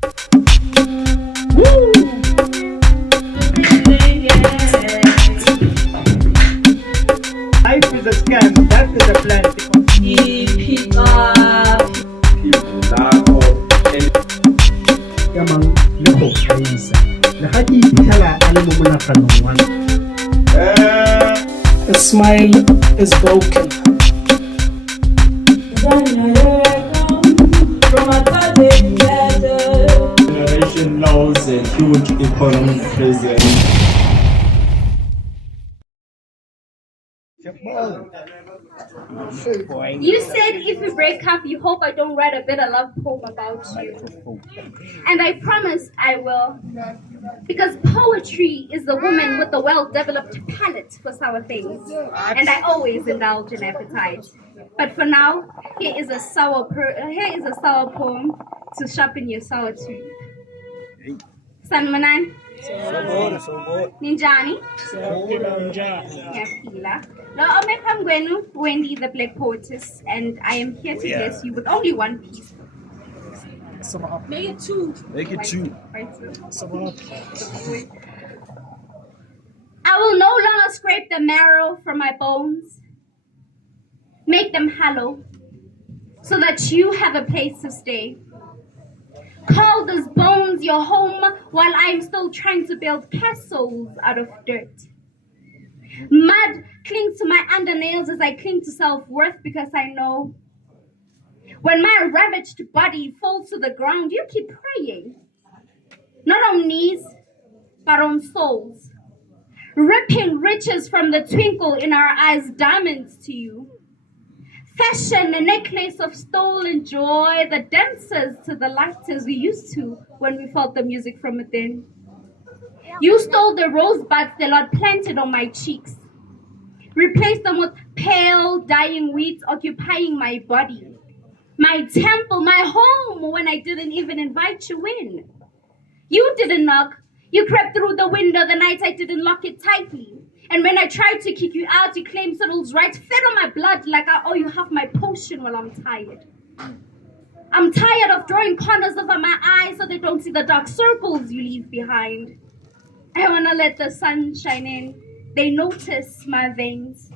Life is a scam, that is a plan. Keep up. A smile is broken. Generation knows a huge economic presence. You said if we break up, you hope I don't write a bitter love poem about you. And I promise I will. Because poetry is the woman with a well-developed palate for sour things. And I always indulge in appetite. But for now, here is a sour poem to sharpen your sour tooth. Sanmanan? Ninjani? Yaphila. Now, Wendy the Black Poetess, and I am here to bless you with only one piece. Make it two. Make it two. I will no longer scrape the marrow from my bones, make them hollow, so that you have a place to stay. Call those bones your home while I'm still trying to build castles out of dirt. Mud clings to my undernails as I cling to self-worth because I know when my ravaged body falls to the ground, you keep praying. Not on knees, but on souls. Ripping riches from the twinkle in our eyes, diamonds to you. Fashion a necklace of stolen joy, the dancers to the lighters we used to when we felt the music from within. You stole the rosebuds the Lord planted on my cheeks. Replaced them with pale, dying weeds occupying my body. My temple, my home, when I didn't even invite you in. You didn't knock. You crept through the window the night I didn't lock it tightly. And when I tried to kick you out, you claimed Cyril's right, fed on my blood like I owe you half my potion while I'm tired. I'm tired of drawing corners over my eyes so they don't see the dark circles you leave behind. I wanna let the sun shine in. They notice my veins.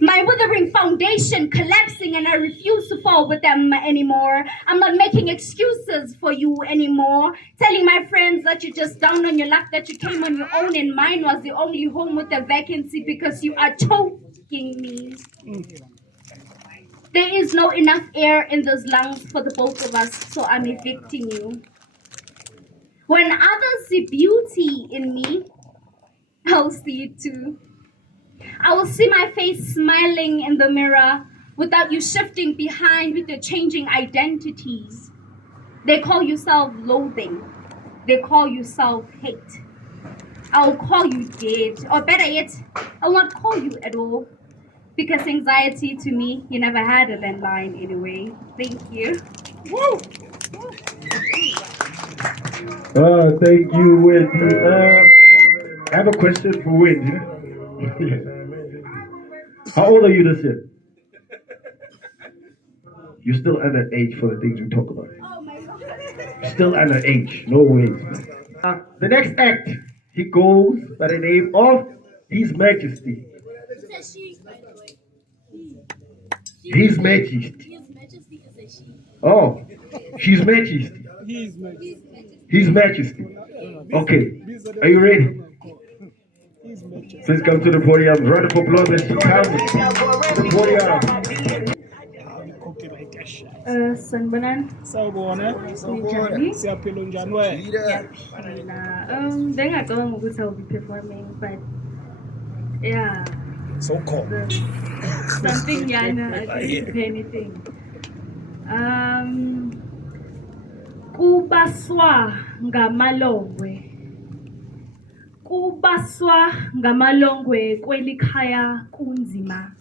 My withering foundation collapsing, and I refuse to fall with them anymore. I'm not making excuses for you anymore. Telling my friends that you're just down on your luck, that you came on your own and mine was the only home with a vacancy because you are choking me. There is no enough air in those lungs for the both of us, so I'm evicting you. When others see beauty in me, I'll see it too. I will see my face smiling in the mirror without you shifting behind with your changing identities. They call you self-loathing. They call you self-hate. I'll call you dead, or better yet, I'll not call you at all. Because anxiety to me, you never had a landline anyway. Thank you. Woo! Thank you, Wendy. I have a question for Wendy. How old are you this year? You're still under age for the things we talk about. Oh my God. Still under age, no ways. The next act, he goes by the name of His Majesty. His Majesty. Oh, She's Majesty. His Majesty. Okay, are you ready? Please come to the podium. Round of applause as she comes to the podium. Sanbanan. Sawubona. Ninjani? Siyaphila njani wena? Ngiyaphila. Bengingacabanga ukuthi I'll be performing, but yeah. So cool. Something yana, I didn't prepare anything. Kubaswa ngamalongwe. Kubaswa ngamalongwe kwelikhaya kunzima.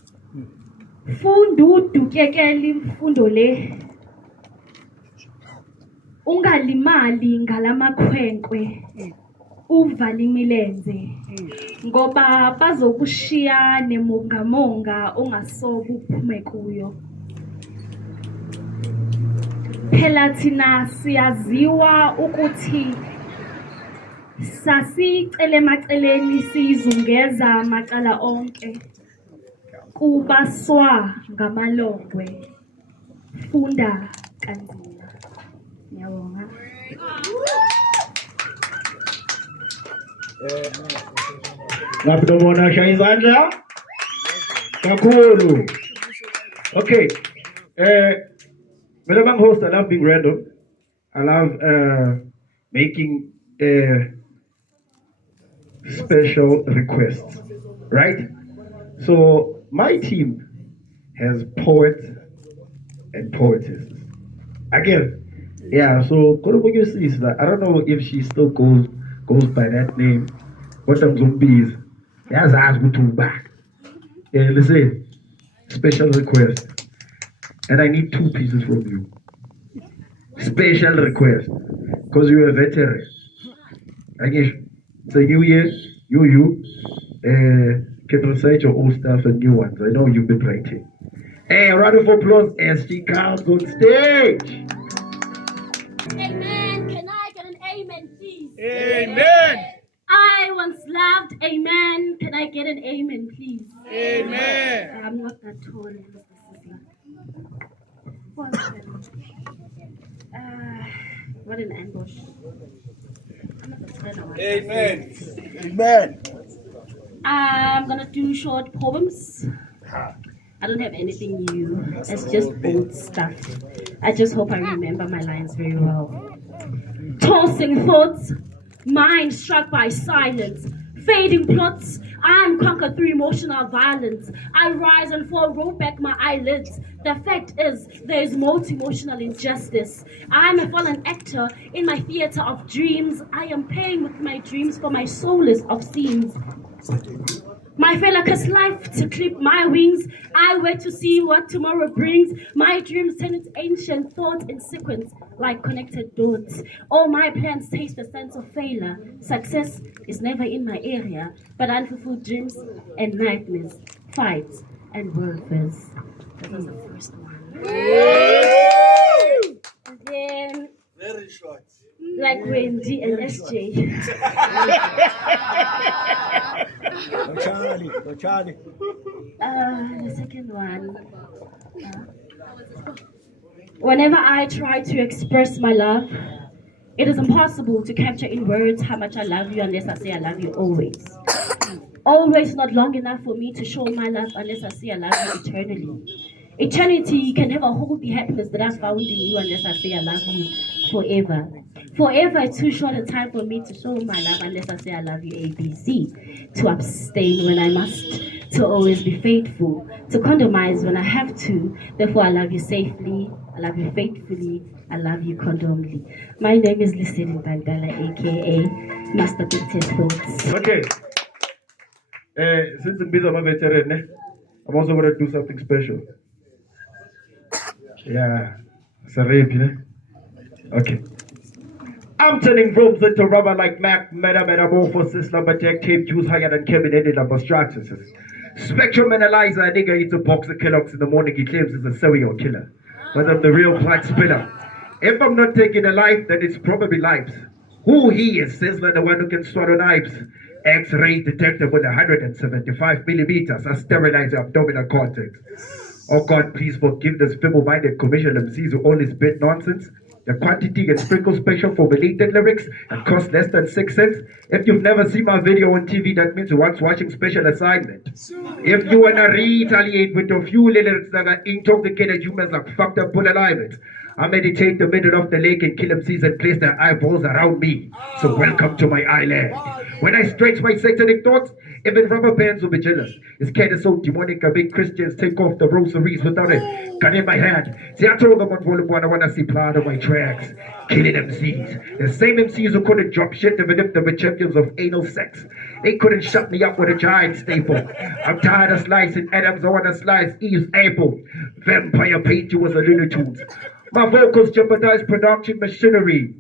Fundudu kekeli mfundo le. Ungalimali ngalamakhwenkwe. Uvale imilenze. Ngoba bazokushiya nemongamonga ongasobe uphume kuyo. phela thina siyaziwa ukuthi sasicele maceleni sizungeza macala onke kubaswa ngamalongwe funda kanzima. Ngiyabonga. Ngapdomona shayizandla kakhulu. Okay. When I'm host, I love being random. I love making special requests, right? So my team has poets and poetesses. Again, yeah. So I don't know if she still goes by that name. But I'm zombies. That's ask me to back. Listen, special request, and I need 2 pieces from you. Special request, because you're a veteran. I guess it's a new year. You can recite your old stuff and new ones. I know you've been writing. Hey, a round of applause as she comes on stage. Amen. Can I get an amen, please? Amen. I once loved. Amen. Can I get an amen, please? Amen. I'm not that tall. What an ambush. I'm not that tall. Amen. Amen. I'm gonna do short poems. I don't have anything new. It's just old stuff. I just hope I remember my lines very well. Tossing thoughts, mind struck by silence, fading plots. I am conquered through emotional violence. I rise and fall, roll back my eyelids. The fact is, there is multi-emotional injustice. I am a fallen actor in my theater of dreams. I am paying with my dreams for my soulless of scenes. My fellow cursed life to clip my wings. I wait to see what tomorrow brings. My dreams turn into ancient thoughts in sequence like connected dots. All my plans taste the sense of failure. Success is never in my area, but unfulfilled dreams and nightmares, fights and warfares. That was the first one. And then, Very short. like Wendy and SJ. Charlie. The second one. Whenever I try to express my love, it is impossible to capture in words how much I love you unless I say I love you always. Always not long enough for me to show my love unless I say I love you eternally. Eternity can never hold the happiness that I found in you unless I say I love you forever. Forever is too short a time for me to show my love unless I say I love you ABC. To abstain when I must, to always be faithful, to compromise when I have to. Therefore I love you safely, I love you faithfully, I love you condomly. My name is BlessedM, aka Master Beated Thoughts. Okay. Since I'm a veteran, I'm also going to do something special. Yeah, it's a rape, you know? Okay. I'm turning rooms into rubber like Mac, metamorphosis, lumberjack tape, juice higher than cabinet number structures. Spectrum analyzer, a nigga eats a box of Kellogg's in the morning, he claims he's a serial killer. But I'm the real plot spinner. If I'm not taking a life, then it's probably lives. Who he is, Sizzler, the one who can swallow knives. X-ray detector with 175 millimeters, I sterilize your abdominal cortex. Oh God, please forgive this feeble-minded commercial MCs who only spit nonsense. The quantity and sprinkle special formulated lyrics that cost less than 6 cents. If you've never seen my video on TV, that means you're once watching special assignment. If you wanna retaliate with a few lyrics that are intoxicated humans like fucked up bull alignment, I meditate the middle of the lake and kill MCs and place their eyeballs around me. So welcome to my island. When I stretch my satanic thoughts, even rubber bands will be jealous. It's kind of so demonic, I make Christians take off the rosaries without a gun in my hand. See, I told them on volume 1, I wanna see blood on my tracks. Killing MCs. The same MCs who couldn't drop shit even if they were champions of anal sex. They couldn't shut me up with a giant staple. I'm tired of slicing Adams, I wanna slice Eve's apple. Vampire paint you as a Looney Tunes. My vocals jeopardize production machinery.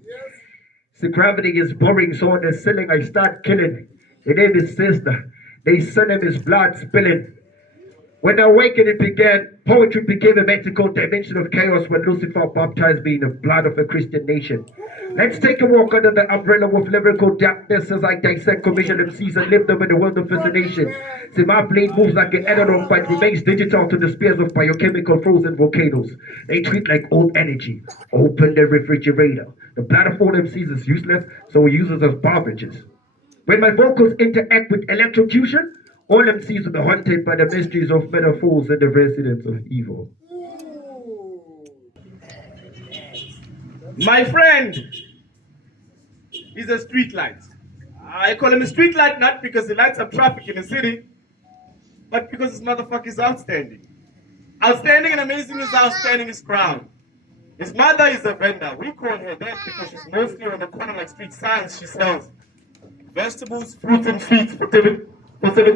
The gravity is boring, so on the ceiling I start killing. The name is Sizzler. They send him his blood spilling. When the awakening began, poetry became a magical dimension of chaos when Lucifer baptized me in the blood of a Christian nation. Let's take a walk under the umbrella of lyrical darkness as I dissect commission MCs and live them in the world of fascination. See, my blade moves like an analog but remains digital to the spears of biochemical frozen volcanoes. They treat like old energy. Open the refrigerator. The blood of all MCs is useless, so we use it as beverages. When my vocals interact with electrocution, all MCs will be haunted by the mysteries of metaphors and the residents of evil. My friend is a street light. I call him a street light not because he lights up traffic in the city, but because this motherfucker is outstanding. Outstanding and amazing is outstanding his crown. His mother is a vendor. We call her that because she's mostly on the corner like street signs. She sells vegetables, fruits, and sweets for 7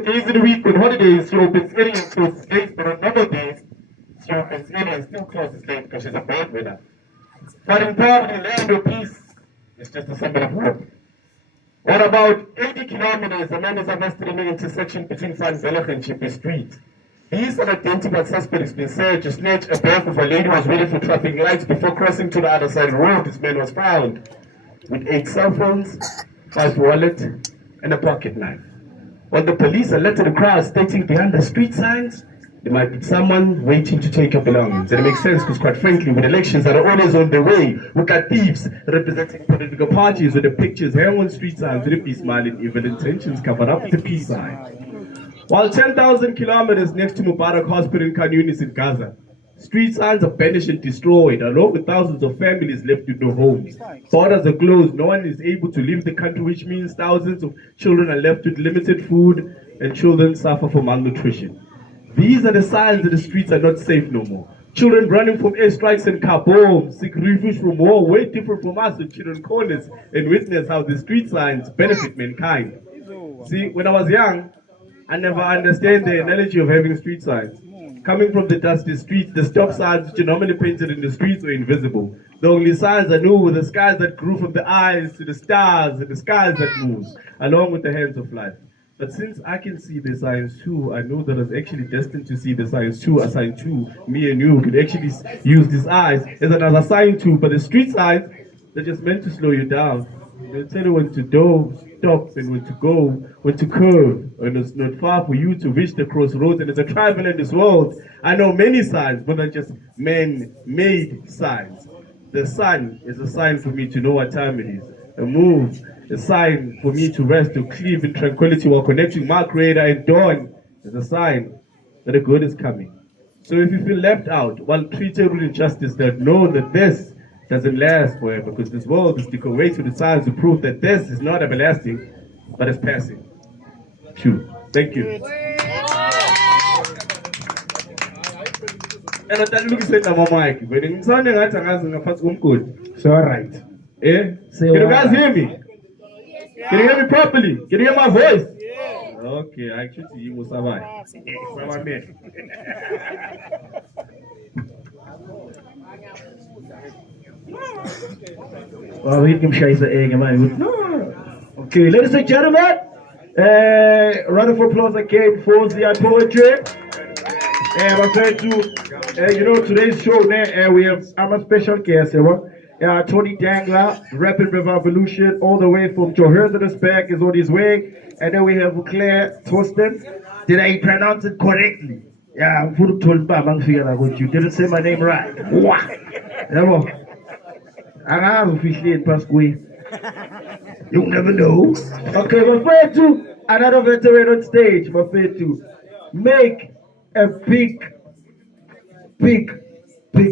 days in a week. On holidays, she opens early and closes late, but on normal days, she opens early and still closes late because she's a bad winner. But in poverty, land or peace, it's just a symbol of hope. On about 80 kilometers, a man is arrested in the intersection between Van Vellig and Chippy Street. These unidentified suspects been said to snatch a bag of a lady who was waiting for traffic lights before crossing to the other side of the road. This man was found with 8 cell phones, 5 wallets, and a pocket knife. When the police alerted the crowd stating behind the street signs, there might be someone waiting to take your belongings. And it makes sense because, quite frankly, with elections that are always on the way, we got thieves representing political parties with the pictures hang on street signs with the peace smiling evil intentions covered up with the peace sign. While 10,000 kilometers next to Mubarak Hospital in Khan Yunis in Gaza, street signs are banished and destroyed, along with thousands of families left with no homes. Borders are closed, no one is able to leave the country, which means thousands of children are left with limited food and children suffer from malnutrition. These are the signs that the streets are not safe no more. Children running from airstrikes and car bombs, seek refuge from war, way different from us with children corners and witness how the street signs benefit mankind. See, when I was young, I never understand the analogy of having street signs. Coming from the dusty streets, the stop signs which are normally painted in the streets were invisible. The only signs I knew were the skies that grew from the eyes to the stars and the skies that move, along with the hands of life. But since I can see the signs too, I know that I was actually destined to see the signs too. A sign too, me and you could actually use these eyes as another sign too. But the street signs, they're just meant to slow you down. They'll tell you when to stop and when to go, when to curve. And it's not far for you to reach the crossroads. And as a traveler in this world, I know many signs, but they're just man-made signs. The sun is a sign for me to know what time it is. A move, a sign for me to rest, to live in tranquility while connecting my Creator, and dawn is a sign that a good is coming. So if you feel left out while treated with injustice, then know that this doesn't last forever, because this world is decorated with signs to prove that this is not everlasting, but it's passing. True. Thank you. And I look at my mic. When I'm sounding like I'm good. It's alright. Eh? Can you guys hear me? Can you hear me properly? Can you hear my voice? Yeah. Okay, I should see you will survive. Well, we can share the okay, ladies and gentlemen, round of applause again for the poetry. I'm going to, today's show, we have our special guest, Tony Dangler, rapping Revolution, all the way from Johannesburg is on his way. And then we have Claire Torsten. Did I pronounce it correctly? Yeah, I'm full told by you didn't say my name right. You'll never know. Okay, my friend too, another veteran on stage, my friend too. Make a big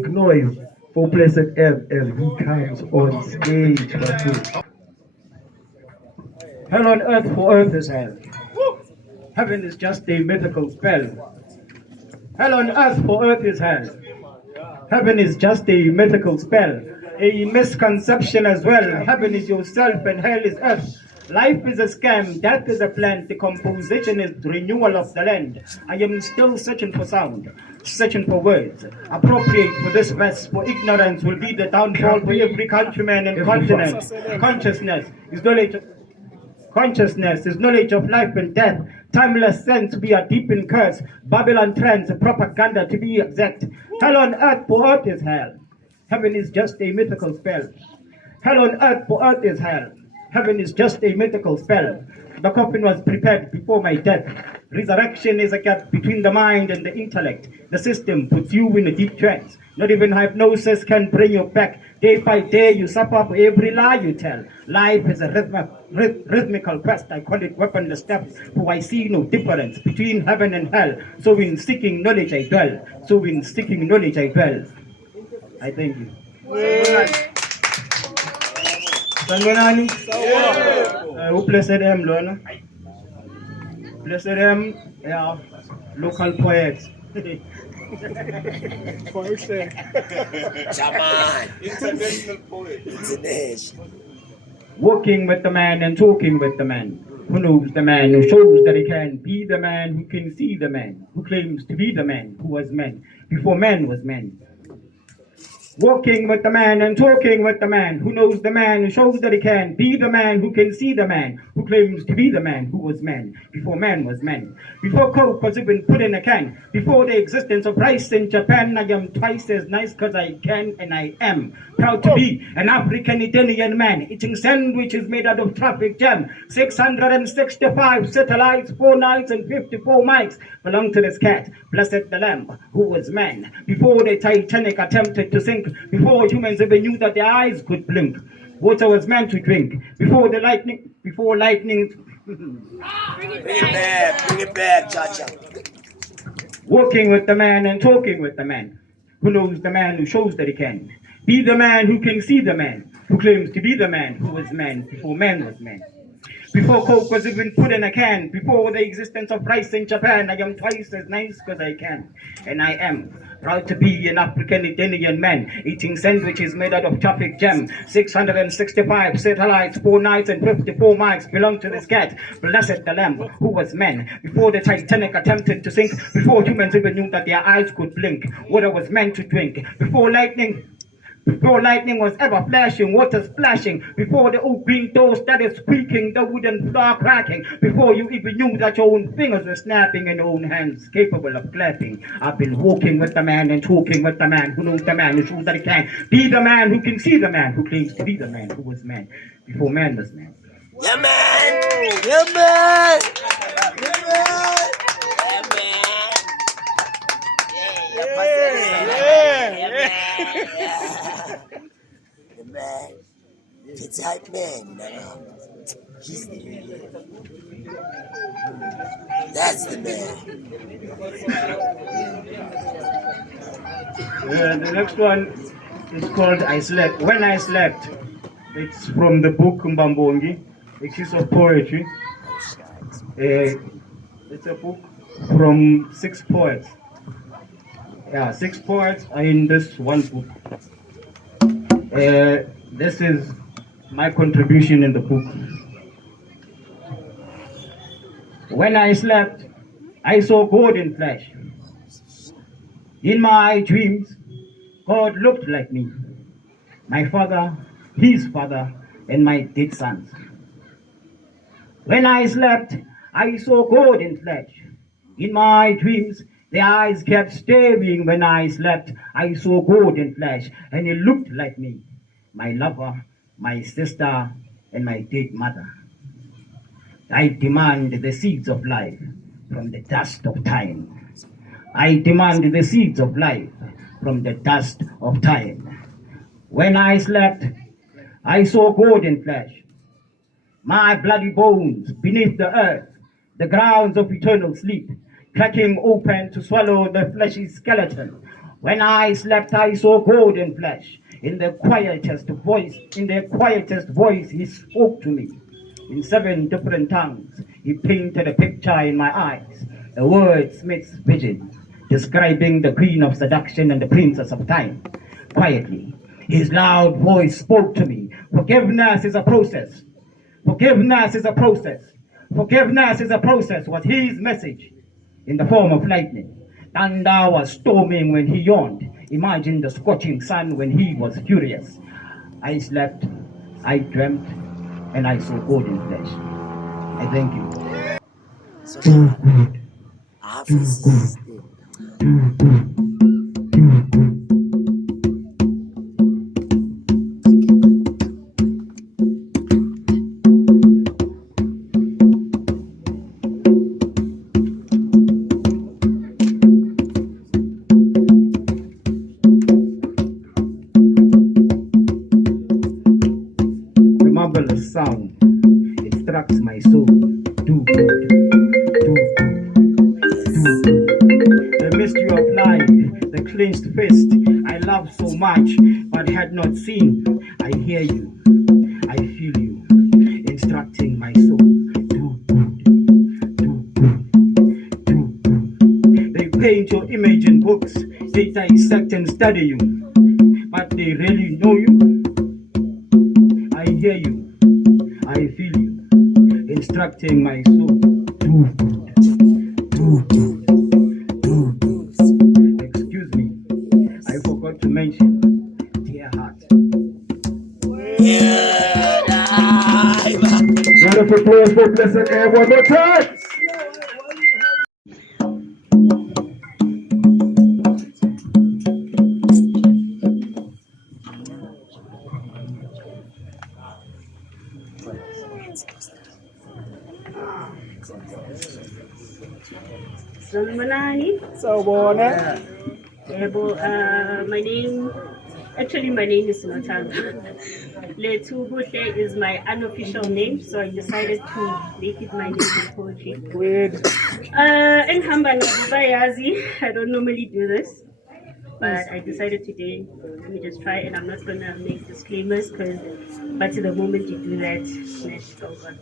noise for BlessedM as he comes on stage, my friend. Hell on earth for earth is hell. Heaven is just a mythical spell. Hell on earth for earth is hell. Heaven is just a mythical spell. A misconception as well. Heaven is yourself and hell is earth. Life is a scam, death is a plan, decomposition is renewal of the land. I am still searching for sound, searching for words, appropriate for this verse, for ignorance will be the downfall for every countryman and continent. Consciousness is knowledge. Consciousness is knowledge of life and death. Timeless sense, we are deep in curse. Babylon trends, propaganda to be exact. Hell on earth, for earth is hell. Heaven is just a mythical spell. Hell on earth, for earth is hell. Heaven is just a mythical spell. The coffin was prepared before my death. Resurrection is a gap between the mind and the intellect. The system puts you in a deep trance. Not even hypnosis can bring you back. Day by day you suffer for every lie you tell. Life is a rhythmical quest. I call it weaponless steps. For I see no difference between heaven and hell. So in seeking knowledge I dwell. So in seeking knowledge I dwell. I thank you. Sangonani? Who BlessedM, Lona? BlessedM, yeah, local poets. International poet. Walking with the man and talking with the man. Who knows the man who shows that he can be the man who can see the man, who claims to be the man who was man before man was man. Walking with the man and talking with the man who knows the man who shows that he can be the man who can see the man who claims to be the man who was man before man was man. Before Coke was even put in a can, before the existence of rice in Japan, I am twice as nice because I can and I am proud to be an African Italian man eating sandwiches made out of traffic jam. 665 satellites, 4 nights and 54 mics belong to this cat. Blessed the Lamb who was man before the Titanic attempted to sink. Before humans ever knew that their eyes could blink, water was meant to drink. Before lightning. Bring it back, Chacha. Walking with the man and talking with the man who knows the man who shows that he can be the man who can see the man who claims to be the man who was man before man was man. Before Coke was even put in a can, before the existence of rice in Japan, I am twice as nice because I can. And I am proud to be an African Italian man, eating sandwiches made out of traffic jam. 665 satellites, 4 nights and 54 mics belong to this cat. Blessed the Lamb who was man before the Titanic attempted to sink, before humans even knew that their eyes could blink. Water was meant to drink. Before lightning was ever flashing, water splashing, before the old green door started squeaking, the wooden floor cracking, before you even knew that your own fingers were snapping and your own hands capable of clapping. I've been walking with the man and talking with the man who knows the man who shows that he can be the man who can see the man who claims to be the man who was man before man was man. Yeah, man! Yeah, man! Yeah, man! Yeah, man! The man, it's hype man, he's the man. That's the man. The next one is called I Slept. When I Slept. It's from the book Mbambongi, a piece of poetry. It's a book from 6 poets. Yeah, 6 poets are in this one book. This is my contribution in the book. When I slept, I saw God in flesh. In my dreams, God looked like me. My father, his father, and my dead sons. When I slept, I saw God in flesh. In my dreams, the eyes kept staring. When I slept, I saw God in flesh, and he looked like me, my lover, my sister, and my dead mother. I demand the seeds of life from the dust of time. I demand the seeds of life from the dust of time. When I slept, I saw God in flesh. My bloody bones beneath the earth, the grounds of eternal sleep, cracking open to swallow the fleshy skeleton. When I slept, I saw God in flesh. In the quietest voice, he spoke to me. In 7 different tongues, he painted a picture in my eyes, a wordsmith's vision, describing the queen of seduction and the princess of time. Quietly, his loud voice spoke to me. Forgiveness is a process. Forgiveness is a process. Forgiveness is a process was his message in the form of lightning. Thunder was storming when he yawned. Imagine the scorching sun when he was furious. I slept, I dreamt, and I saw God in flesh. I thank you. Social half is The marvelous sound instructs my soul. Do good, do good, do good. The mystery of life, the clenched fist I love so much but had not seen. I hear you, I feel you, instructing my soul. Do good, do good, do good. They paint your image in books, they dissect and study you, but they really know you. I hear you, I feel you, instructing my soul. Do good, do good, do good. Excuse me, I forgot to mention, dear heart. Round of applause for BlessedM one more time. Sanibonani. Sawubona. Yebo, my name is Sinotanga. Letubuhle is my unofficial name, so I decided to make it my name in poetry. Weird. In Hamba Nabubayazi, I don't normally do this, but I decided today, let me just try, and I'm not gonna make disclaimers, but the moment you do that, it's over.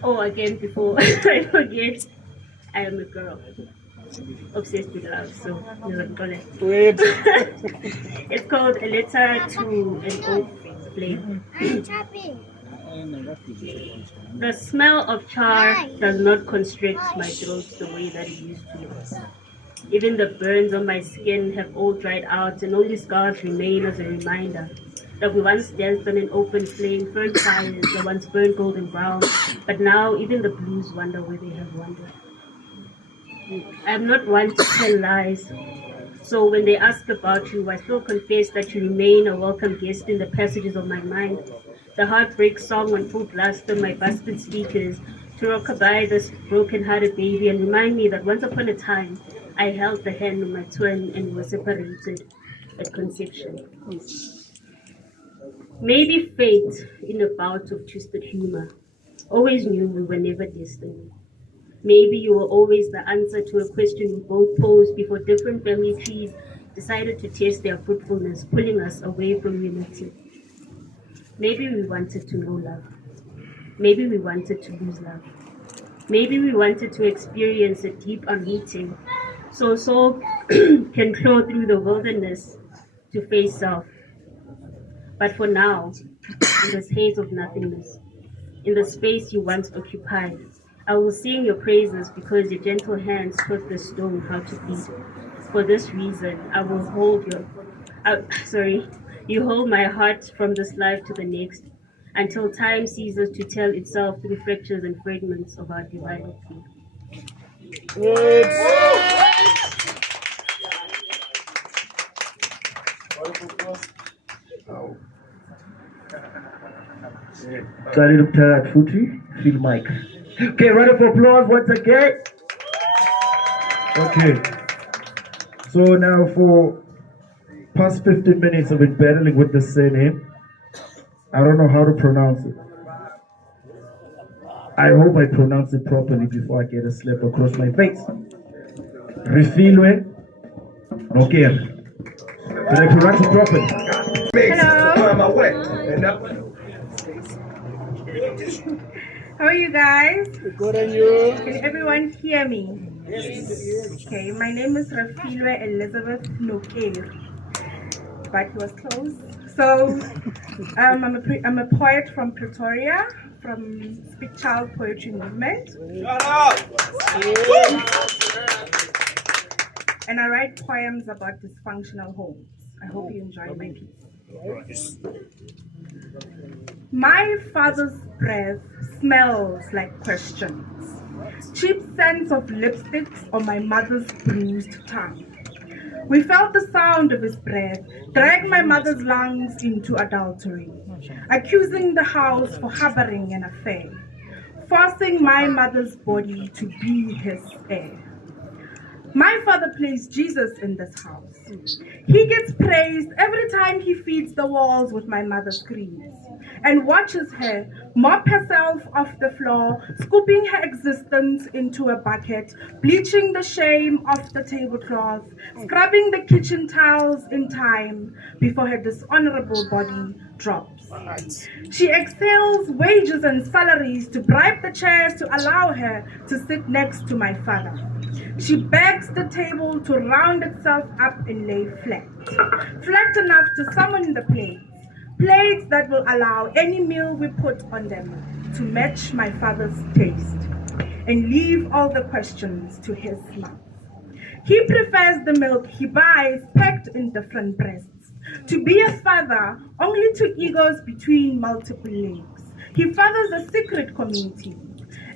Oh, again, before I forget, I am a girl. Obsessed with love, so Weird. it's called A Letter to an Old Flame. The smell of char does not constrict my throat the way that it used to. Even the burns on my skin have all dried out, and only scars remain as a reminder that we once danced on an open flame, fern fires that once burned golden brown, but now even the blues wonder where they have wandered. I am not one to tell lies, so when they ask about you, I still confess that you remain a welcome guest in the passages of my mind. The heartbreak song on full blast on my busted speakers to rockabye this broken-hearted baby and remind me that once upon a time I held the hand of my twin and we were separated at conception. Maybe fate, in a bout of twisted humor, always knew we were never destined. Maybe you were always the answer to a question we both posed before different family trees decided to test their fruitfulness, pulling us away from unity. Maybe we wanted to know love. Maybe we wanted to lose love. Maybe we wanted to experience a deep unrooting, so soul can flow through the wilderness to face self. But for now, in this haze of nothingness, in the space you once occupied, I will sing your praises because your gentle hands taught the stone how to beat. For this reason, I will hold you hold my heart from this life to the next, until time ceases to tell itself through fractures and fragments of our divided feet. Started up to Fuji, feel mic. Okay, round of applause once again. Okay. So now for past 15 minutes I've been battling with the surname. I don't know how to pronounce it. I hope I pronounce it properly before I get a slap across my face. Refilwe Nakere. Did I pronounce it properly? Hello. How are you guys? Good, and you? Can everyone hear me? Yes. Okay, my name is Refilwe Elizabeth Nakere, but it was close. So, I'm a poet from Pretoria, from Speak Child Poetry Movement. And I write poems about dysfunctional homes. I hope you enjoy my piece. My father's breath smells like questions. Cheap scents of lipsticks on my mother's bruised tongue. We felt the sound of his breath drag my mother's lungs into adultery, accusing the house for harboring an affair, forcing my mother's body to be his heir. My father plays Jesus in this house. He gets praised every time he feeds the walls with my mother's screams and watches her mop herself off the floor, scooping her existence into a bucket, bleaching the shame off the tablecloth, scrubbing the kitchen towels in time before her dishonorable body drops. She exhales wages and salaries to bribe the chairs to allow her to sit next to my father. She begs the table to round itself up and lay flat, flat enough to summon the plates that will allow any meal we put on them to match my father's taste, and leave all the questions to his mouth. He prefers the milk he buys packed in different breasts. To be a father only to egos between multiple legs. He fathers a secret community,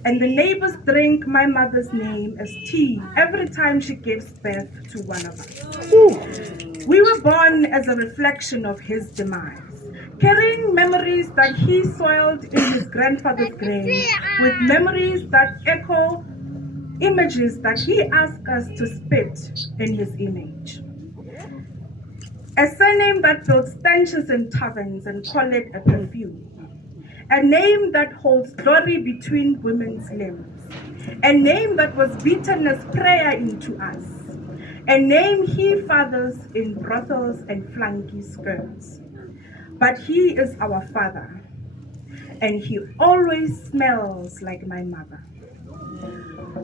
and the neighbors drink my mother's name as tea every time she gives birth to one of us. We were born as a reflection of his demise, carrying memories that he soiled in his grandfather's grave, with memories that echo images that he asked us to spit in his image. A surname that builds stenches in taverns and call it a perfume. A name that holds glory between women's limbs. A name that was beaten as prayer into us. A name he fathers in brothels and flunky skirts. But he is our father, and he always smells like my mother.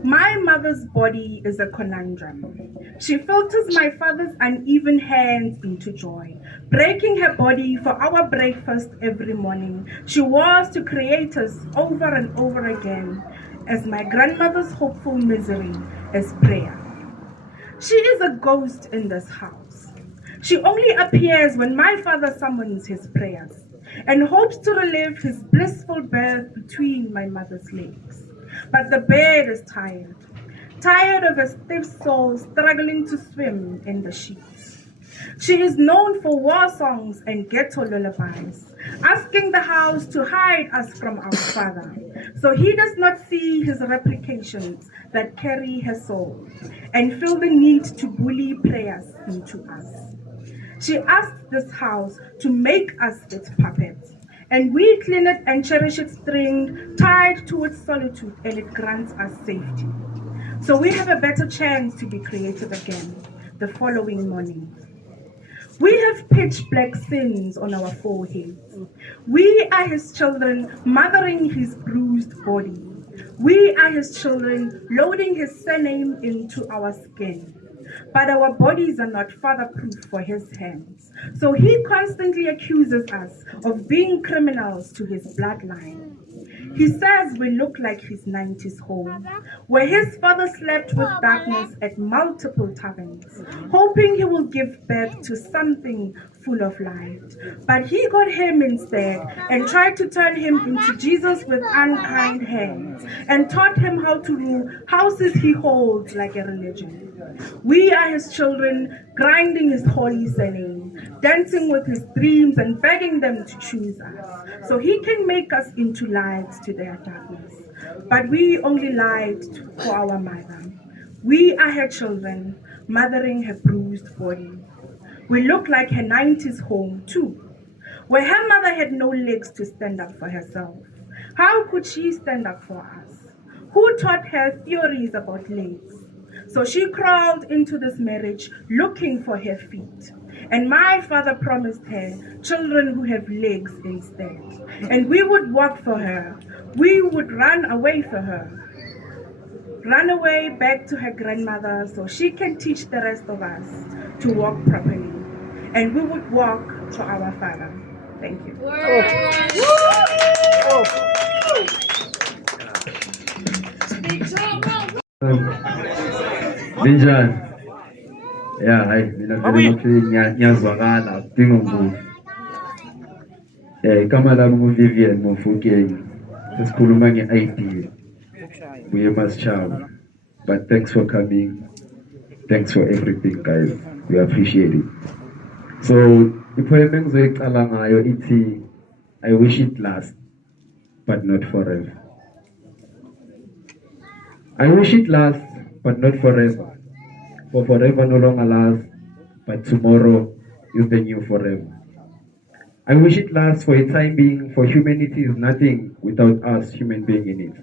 My mother's body is a conundrum. She filters my father's uneven hands into joy, breaking her body for our breakfast every morning. She wars to create us over and over again, as my grandmother's hopeful misery is prayer. She is a ghost in this house. She only appears when my father summons his prayers and hopes to relive his blissful birth between my mother's legs. But the bed is tired of a stiff soul struggling to swim in the sheets. She is known for war songs and ghetto lullabies, asking the house to hide us from our father, so he does not see his replications that carry her soul and feel the need to bully prayers into us. She asks this house to make us its puppets, and we clean it and cherish its string tied to its solitude, and it grants us safety. So we have a better chance to be created again the following morning. We have pitch black sins on our foreheads. We are his children, mothering his bruised body. We are his children, loading his surname into our skin. But our bodies are not father-proof for his hands. So he constantly accuses us of being criminals to his bloodline. He says we look like his 90s home, where his father slept with darkness at multiple taverns, hoping he will give birth to something full of light. But he got him instead and tried to turn him into Jesus with unkind hands and taught him how to rule houses he holds like a religion. We are his children, grinding his holy surname, dancing with his dreams and begging them to choose us, so he can make us into lights to their darkness. But we only lied for our mother. We are her children, mothering her bruised body. We look like her 90s home too, where her mother had no legs to stand up for herself. How could she stand up for us? Who taught her theories about legs? So she crawled into this marriage looking for her feet. And my father promised her children who have legs instead. And we would walk for her. We would run away for her. Run away back to her grandmother so she can teach the rest of us to walk properly. And we would walk for our father. Thank you. Binjan. Yeah, mina vile ngiyazwakala kudinga umuntu. Igama lami ngu-Vivian Mofokeng. Sesikhuluma nge-idea. We must shout. But thanks for coming. Thanks for everything, guys. We appreciate it. So, ipoem engizoyiqala ngayo ithi, I wish it lasts, but not forever. I wish it lasts, but not forever. For forever no longer lasts, but tomorrow is the new forever. I wish it lasts for a time being, for humanity is nothing without us, human being in it.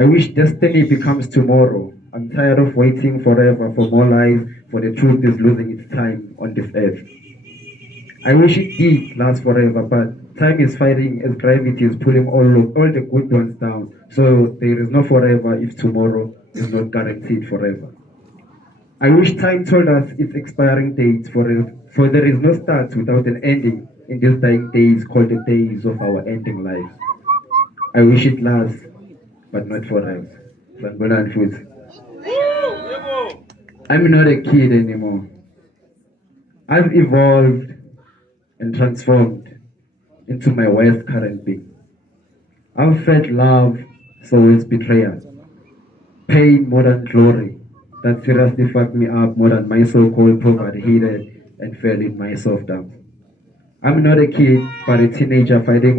I wish destiny becomes tomorrow. I'm tired of waiting forever for more life, for the truth is losing its time on this earth. I wish it did last forever, but time is fighting as gravity is pulling all the good ones down. So there is no forever if tomorrow is not guaranteed forever. I wish time told us its expiring date, for there is no start without an ending in these dying days called the days of our ending life. I wish it lasts, but not forever. I'm not a kid anymore. I've evolved and transformed into my worst current being. I've felt love, so it's betrayal. Pain more than glory. That seriously fucked me up more than my so-called poverty hated and fell in myself down. I'm not a kid, but a teenager fighting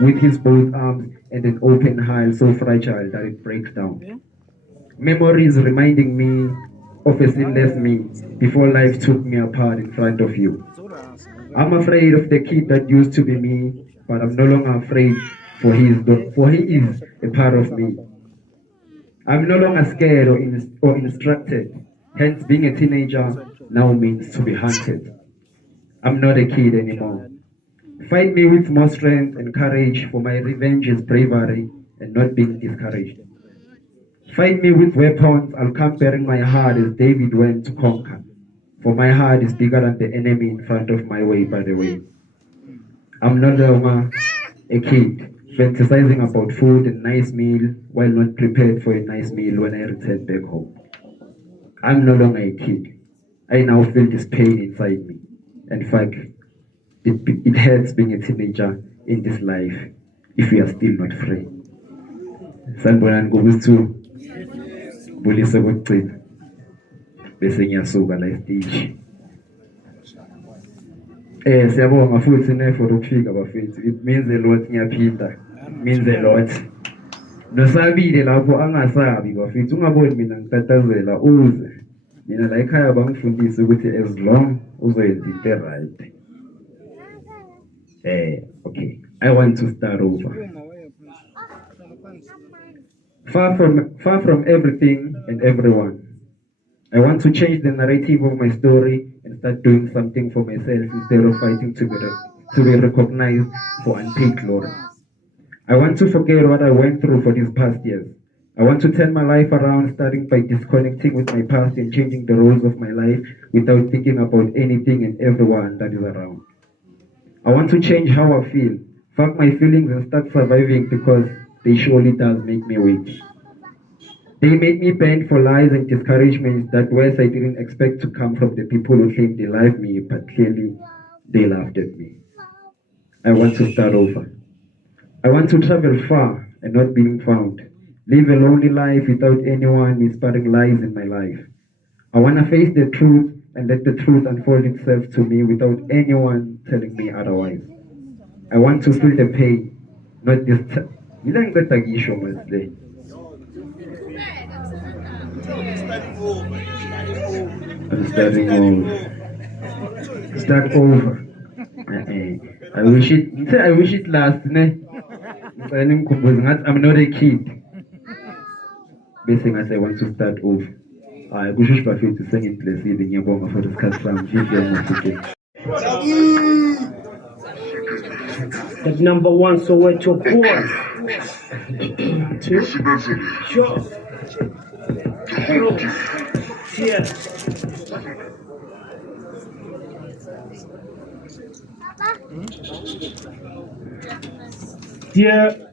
with his both arms and an open heart so fragile that it breaks down. Memories reminding me of a sinless me before life took me apart in front of you. I'm afraid of the kid that used to be me, but I'm no longer afraid for he is a part of me. I'm no longer scared or instructed. Hence, being a teenager now means to be hunted. I'm not a kid anymore. Fight me with more strength and courage, for my revenge is bravery and not being discouraged. Fight me with weapons, I'll come bearing my heart as David went to conquer. For my heart is bigger than the enemy in front of my way, by the way. I'm no longer a kid, fantasizing about food and nice meal while not prepared for a nice meal when I return back home. I'm no longer a kid. I now feel this pain inside me. In fact, it hurts being a teenager in this life if we are still not free. Sanibonani ngokuthi bulise kokugcina bese ngiyasuka la stage. Siyabonga futhi for ukufika bafethu. It means a lot ngiyaphinda. It means a lot. Nosabile lapho angasabi bafethu. Ungaboni mina ngitatazela uze. Mina la ekhaya bangifundisa ukuthi as long uzoyenza into right. Okay. I want to start over. Far from everything and everyone. I want to change the narrative of my story and start doing something for myself instead of fighting to be recognized for unpaid glory. I want to forget what I went through for these past years. I want to turn my life around, starting by disconnecting with my past and changing the roles of my life without thinking about anything and everyone that is around. I want to change how I feel, fuck my feelings and start surviving because they surely does make me weak. They made me bend for lies and discouragements that words I didn't expect to come from the people who claimed they loved me, but clearly they laughed at me. I want to start over. I want to travel far and not being found. Live a lonely life without anyone whispering lies in my life. I want to face the truth and let the truth unfold itself to me without anyone telling me otherwise. I want to feel the pain, not this time. I'm starting over. Start over. I wish it lasts, ne? I'm not a kid. Basically, I want to start over. I wish I could to sing in place in your bomb for the cast from Vivian Mofokeng. That number one, so what your boy? Two? Sure. Yes. Dear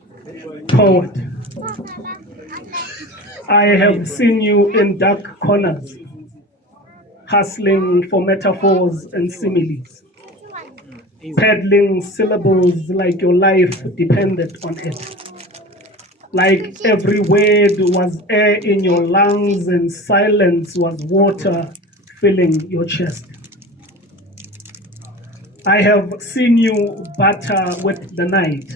poet, I have seen you in dark corners, hustling for metaphors and similes. peddling syllables like your life depended on it. Like every word was air in your lungs and silence was water filling your chest. I have seen you batter with the night,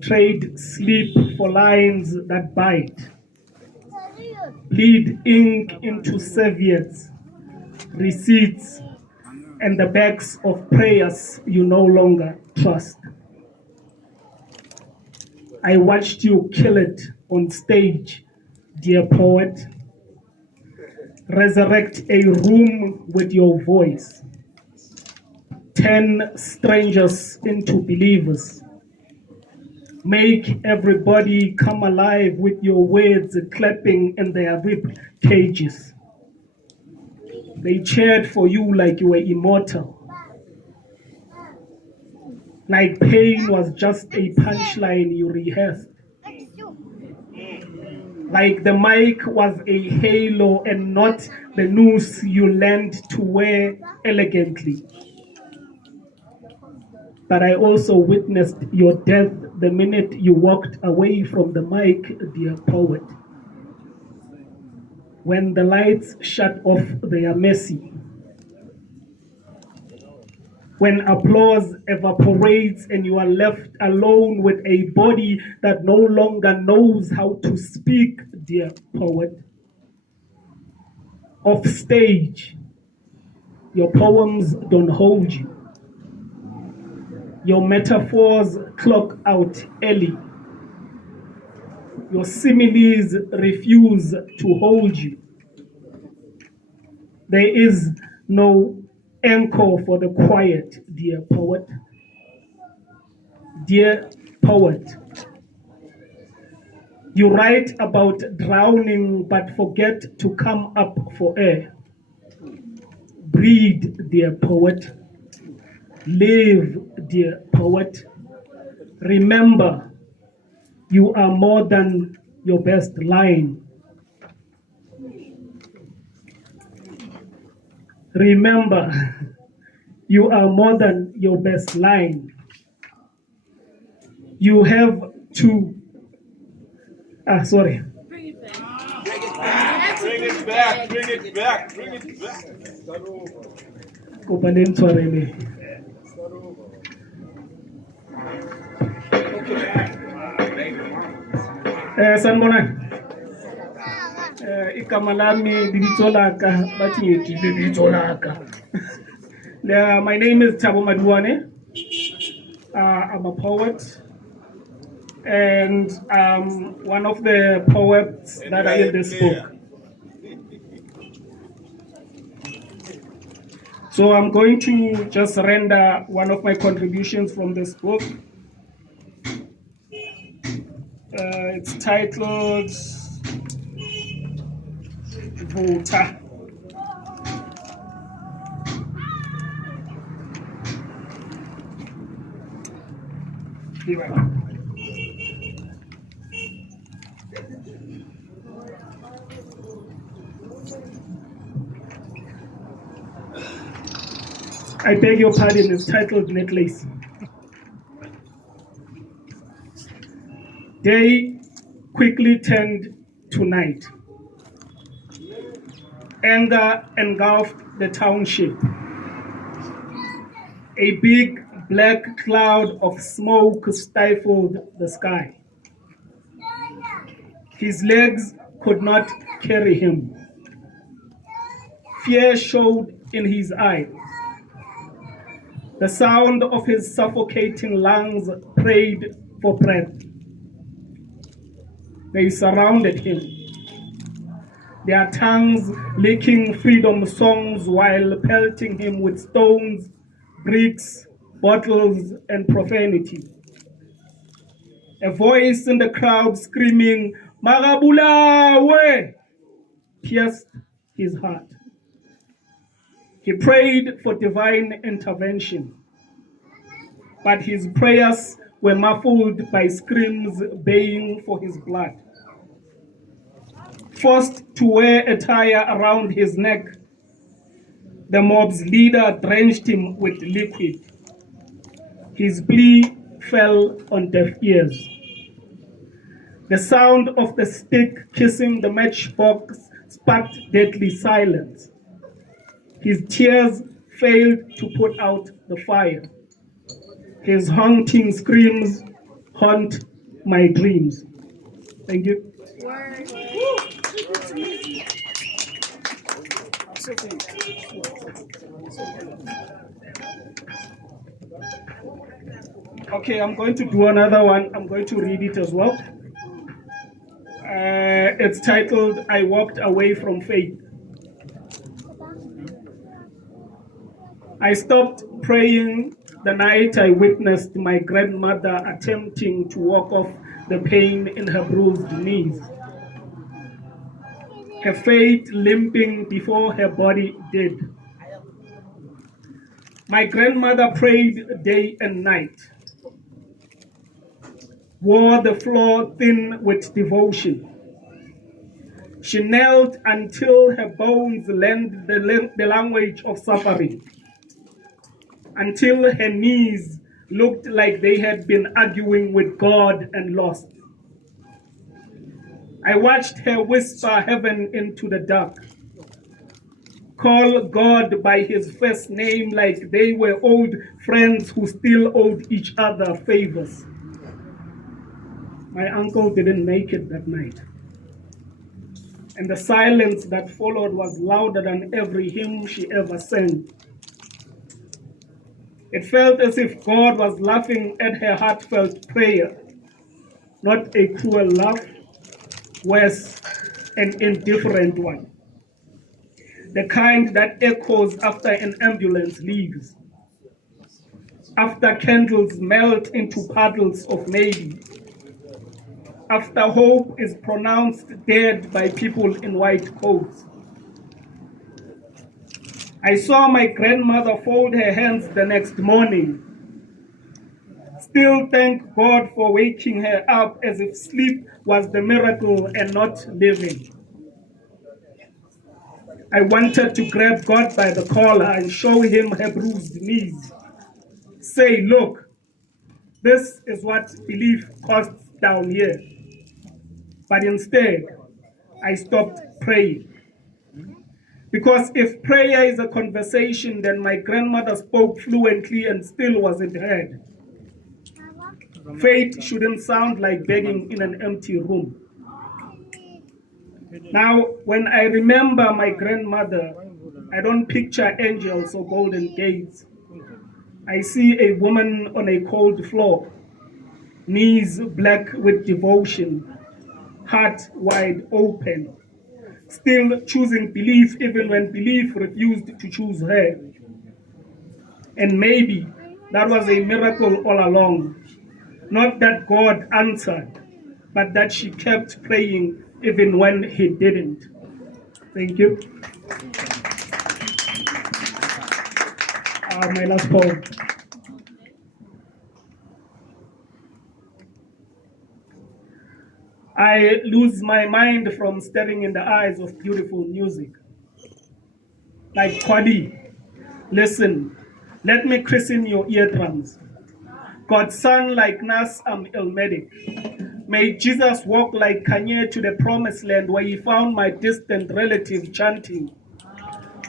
trade sleep for lines that bite, bleed ink into serviettes, receipts, and the backs of prayers you no longer trust. I watched you kill it on stage, dear poet. Resurrect a room with your voice. Turn strangers into believers. Make everybody come alive with your words clapping in their rib cages. They cheered for you like you were immortal. Like pain was just a punchline you rehearsed. Like the mic was a halo and not the noose you learned to wear elegantly. But I also witnessed your death the minute you walked away from the mic, dear poet. When the lights shut off their mercy. When applause evaporates and you are left alone with a body that no longer knows how to speak, dear poet. Off stage, your poems don't hold you. Your metaphors clock out early. Your similes refuse to hold you. There is no anchor for the quiet, dear poet. Dear poet, you write about drowning but forget to come up for air. Breathe, dear poet. Live, dear poet. Remember, you are more than your best line. Remember, you are more than your best line. You have to, sorry. Bring it back. Bring it back. Bring it back. Bring it back. Sanbonang. Igama lami libitso laka bathi ngithi libitso laka. My name is Thabo Maduwane. I'm a poet and one of the poets that are in this book. So I'm going to just render one of my contributions from this book. It's titled Vota. Here we go. I beg your pardon, it's titled Necklace. Day quickly turned to night. Anger engulfed the township. A big black cloud of smoke stifled the sky. His legs could not carry him. Fear showed in his eyes. The sound of his suffocating lungs prayed for breath. They surrounded him, their tongues licking freedom songs while pelting him with stones, bricks, bottles, and profanity. A voice in the crowd screaming, "Magabulawe!" pierced his heart. He prayed for divine intervention, but his prayers were muffled by screams baying for his blood. Forced to wear a tire around his neck, The mob's leader drenched him with liquid. His plea fell on deaf ears. The sound of the stick kissing the matchbox sparked deadly silence. His tears failed to put out the fire. His haunting screams haunt my dreams. Thank you. Okay, I'm going to do another one. I'm going to read it as well. It's titled, I Walked Away from Faith. I stopped praying the night I witnessed my grandmother attempting to walk off the pain in her bruised knees. Her faith limping before her body did. My grandmother prayed day and night, wore the floor thin with devotion. She knelt until her bones learned the language of suffering, until her knees looked like they had been arguing with God and lost. I watched her whisper heaven into the dark, call God by his first name like they were old friends who still owed each other favors. My uncle didn't make it that night, and the silence that followed was louder than every hymn she ever sang. It felt as if God was laughing at her heartfelt prayer, not a cruel laugh, worse, an indifferent one. The kind that echoes after an ambulance leaves, after candles melt into puddles of maybe, after hope is pronounced dead by people in white coats. I saw my grandmother fold her hands the next morning, still thank God for waking her up as if sleep was the miracle and not living. I wanted to grab God by the collar and show him her bruised knees. Say, look, this is what belief costs down here. But instead, I stopped praying. Because if prayer is a conversation, then my grandmother spoke fluently and still wasn't heard. Faith shouldn't sound like begging in an empty room. Now, when I remember my grandmother, I don't picture angels or golden gates. I see a woman on a cold floor, knees black with devotion, heart wide open, still choosing belief even when belief refused to choose her. And maybe that was a miracle all along. Not that God answered, but that she kept praying even when he didn't. Thank you. My last poem. I lose my mind from staring in the eyes of beautiful music. Like Kwadi, listen, let me christen your eardrums. God's son like Nas Elmedic. May Jesus walk like Kanye to the promised land where he found my distant relative chanting,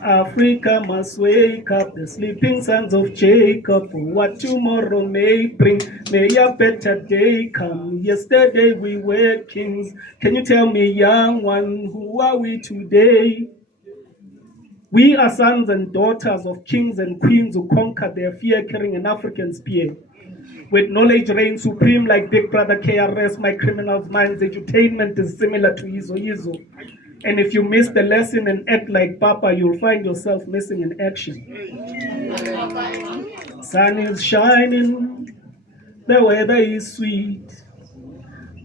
Africa must wake up, the sleeping sons of Jacob, for what tomorrow may bring. May a better day come. Yesterday we were kings. Can you tell me, young one, who are we today? We are sons and daughters of kings and queens who conquered their fear carrying an African spear. With knowledge reign supreme like Big Brother KRS, my criminal's mind's edutainment is similar to Izo. And if you miss the lesson and act like Papa, you'll find yourself missing in action. Sun is shining, the weather is sweet.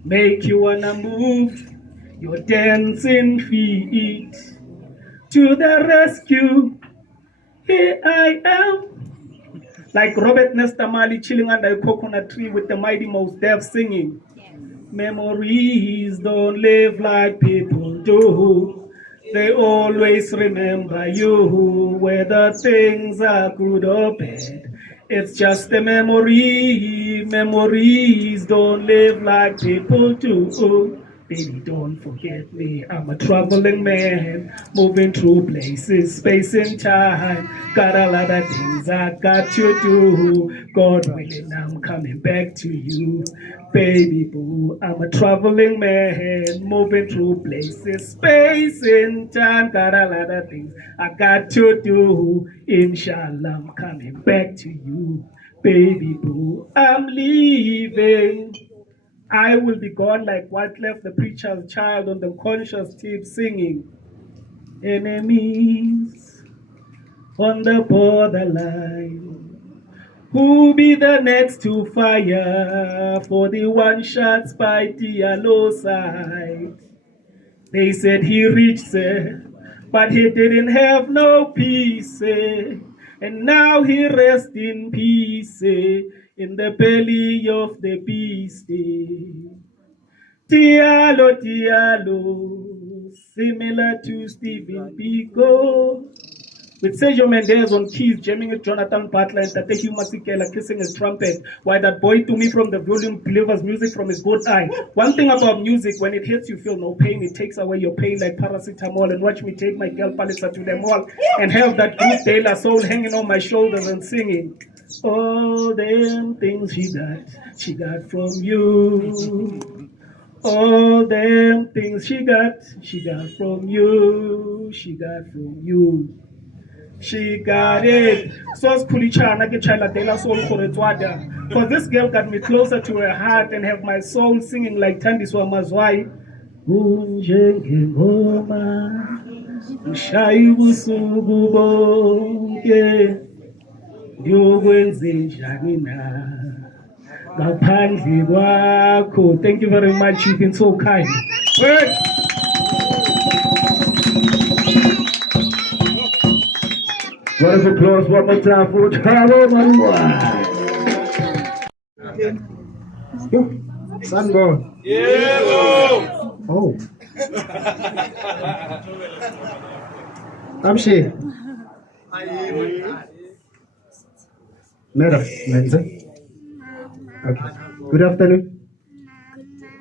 Make you wanna move your dancing feet. To the rescue, here I am. Like Robert Nesta Marley chilling under a coconut tree with the mighty Mos Def singing. Memories don't live like people do. They always remember you, whether things are good or bad. It's just a memory. Memories don't live like people do. Baby, don't forget me. I'm a traveling man, moving through places, space and time. Got a lot of things I got to do. God willing, I'm coming back to you. Baby boo, I'm a traveling man, moving through places, space and time. Got a lot of things I got to do. Inshallah, I'm coming back to you. Baby boo, I'm leaving. I will be gone like what left the preacher's child on the conscious tip singing. Enemies on the borderline. Who be the next to fire for the one shots by the yellow side? They said he reached there, but he didn't have no peace. And now he rests in peace in the belly of the beast. Tialo, Tialo, similar to Stephen Biko. With Sergio Mendes on keys, jamming with Jonathan Butler and Tatehi Masikela kissing his trumpet, while that boy to me from the volume delivers music from his both eye. One thing about music, when it hits you feel no pain, it takes away your pain like paracetamol. And watch me take my girl Palisa to the mall and have that good De La Soul hanging on my shoulders and singing. All them things she got from you. All them things she got from you, she got from you. She got it. So Kulichana get Chila De La Soul for it. Because this girl got me closer to her heart and have my soul singing like Tandiswa Mazwai. Unjenge ngoma, ushayi busuku bonke, ndiyokwenze njani na. Ngaphandle kwakho. Thank you very much. You've been so kind. Wait. Round of applause one more time for Thabo Maduwane. Yo, sunburn. Yeah. Oh. Amshi. Madam, Mensa. Okay. Good afternoon.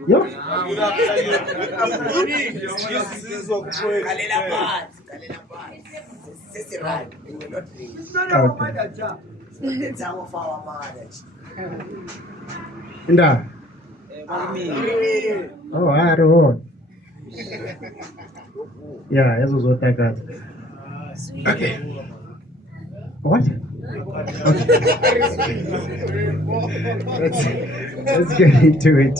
Yo. Good afternoon. It's our father. Inda. Oh, I don't. Yeah, this was what I got. Okay. What? Okay. Let's get into it.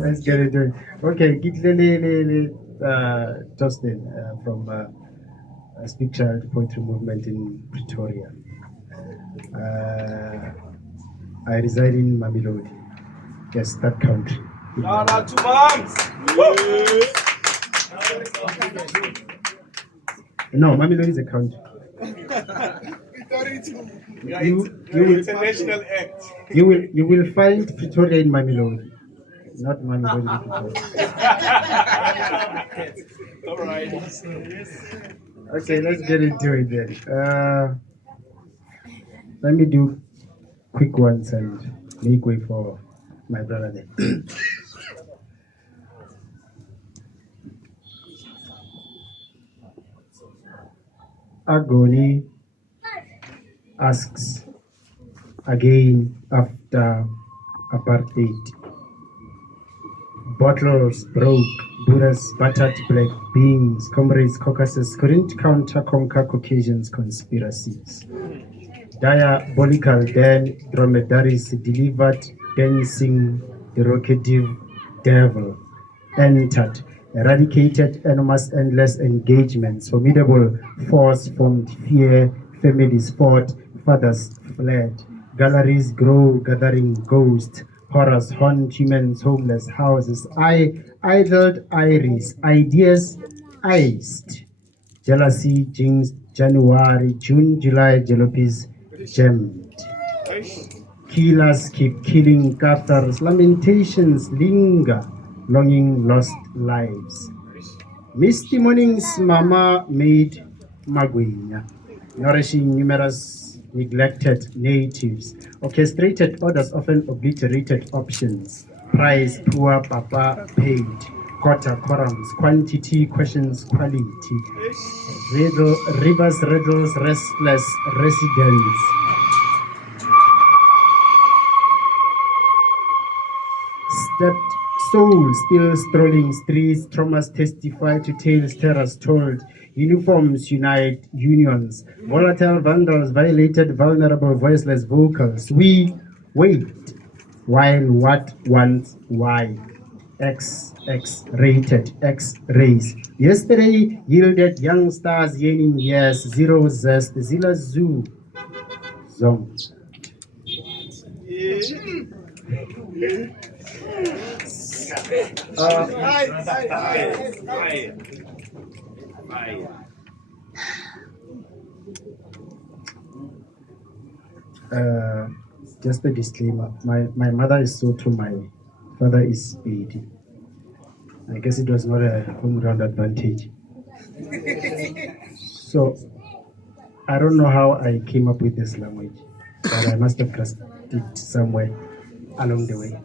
Let's get into it. Okay, Torsten from Speak Child Poetry Movement in Pretoria. I reside in Mamelodi. Yes, that country. Two moms. No, Mamelodi is a country. It's a national act. You will find Pretoria in Mamelodi, not Mamelodi in Pretoria. All right. Okay, let's get into it then. Let me do quick ones and make way for my brother then. Agony asks again after apartheid. Bottles broke, Buddhas battered black beings, comrades Caucasus couldn't conquer Caucasians' conspiracies. Diabolical then dromedaries delivered, dancing the rocketive devil entered, eradicated enormous endless engagements, formidable force formed fear, families fought, fathers fled, galleries grow, gathering ghosts, horrors haunt humans' homeless houses, idled iris, ideas iced, jealousy jinxed, January, June, July, jalopies gemmed. Killers keep killing, Cathars, lamentations linger, longing lost lives. Misty mornings, Mama made magwenya, nourishing numerous neglected natives. Orchestrated orders often obliterated options. Price, poor, papa, paid. Quarter, quorums, quantity, questions, quality. Rivers, riddles, restless residents. Stepped souls still strolling streets, traumas testify to tales, terrors told. Uniforms unite unions. Volatile vandals violated vulnerable voiceless vocals. We wait while what once why. X rated X-rays. Yesterday yielded young stars yearning years, zero zest, zilla zoo. Zom. Just a disclaimer. My mother is Sotho, my father is Pedi. I guess it was not a home ground advantage. So I don't know how I came up with this language, but I must have grasped it somewhere along the way.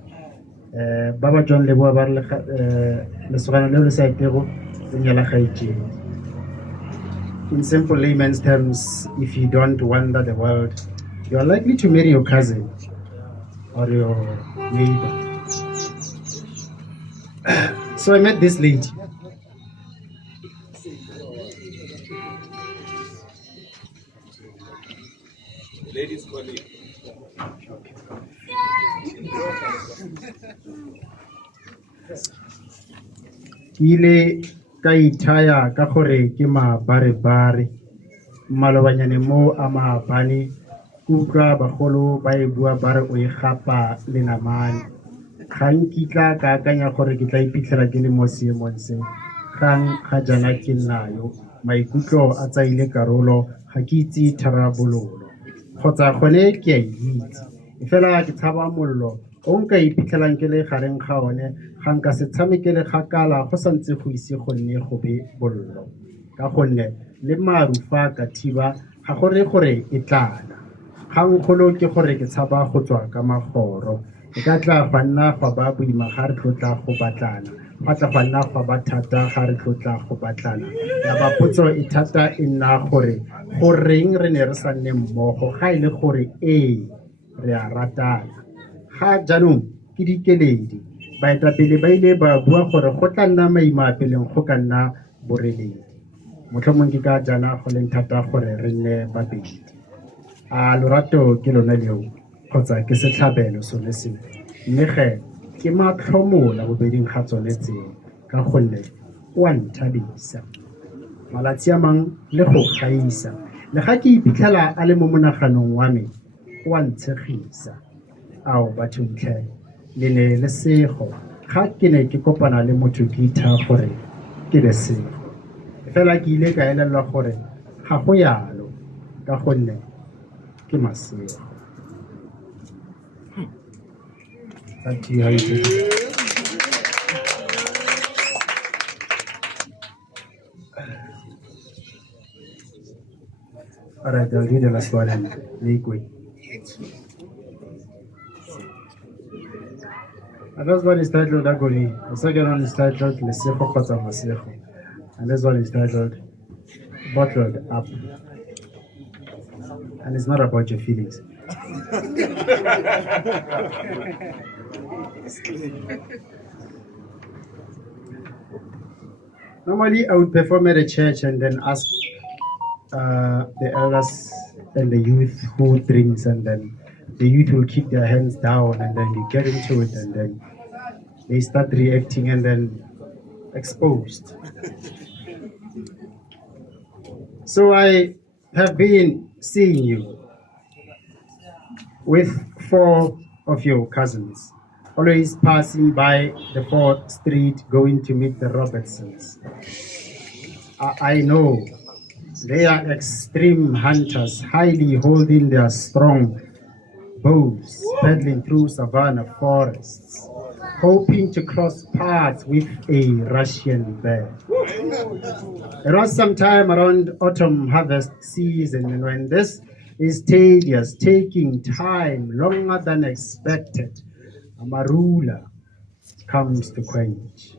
Baba John Leboa ba le sogana le sa itego nyala khaiti. In simple layman's terms, if you don't wander the world, you are likely to marry your cousin or your neighbor. So I met this lady. Ladies colleague. Ile ka ithaya ka gore ke mabarebare malobanyane mo a maabane utlwa bagolo ba e bua ba re o e gapa le namane ga nkitla ka akanya gore ke tla iphitlhela ke le mo seemong se gang ga jana ke nnayo maikutlo a tsaile karolo ga ke itse tharabololo kgotsa gone ke a itse fela ke tshaba mollo o nka iphitlhelang ke le gareng ga one ga nka se tshameke le kgakala go santse go ise go nne go be bollo ka gonne le marufa ka thiba ga gore gore e tlana kgangkgolo ke gore ke tshaba go tswa ka magoro e ka tla go nna go ba boima ga re tlotla go batlana ga tla go nna go ba thata ga re tlotla go batlana ya ba potso e thata e nna gore goreng re ne re sa nne mmogo ga ile gore re a ratana ga jaanong ke dikeledi baetapele ba ile ba bua gore go tla nna maima peleng go ka nna boreledi motlhomong ke ka jana go leng thata gore re nne babedi a lorato ke lona leo kgotsa ke setlhabelo sone seo mme ge ke matlhomola bobeding ga tsone tseo ka gonne o a nthabisa malatsi a mang le go gaisa le ga ke iphitlhela a le mo monaganong wa me o a ntshegisa ao bathontlhe le ne le sego ga ke ne ke kopana le motho ke itha gore ke le sego fela ke ile ka elelwa gore ga go yalo ka gonne ke masego. Back to you, how you doing? All right, I'll do the last one and make way. The first one is titled Agony. The second one is titled Lesego Kgotsa Masego. And this one is titled Bottled Up. And it's not about your feelings. Normally, I would perform at a church and then ask the elders and the youth who drinks, and then the youth will keep their hands down, and then you get into it, and then they start reacting, and then exposed. So I have been seeing you with 4 of your cousins, always passing by the 4th Street, going to meet the Robertsons. I know they are extreme hunters, highly holding their strong bows, paddling through savannah forests. hoping to cross paths with a Russian bear. It was sometime around autumn harvest season, and when this is tedious, taking time longer than expected, a marula comes to quench.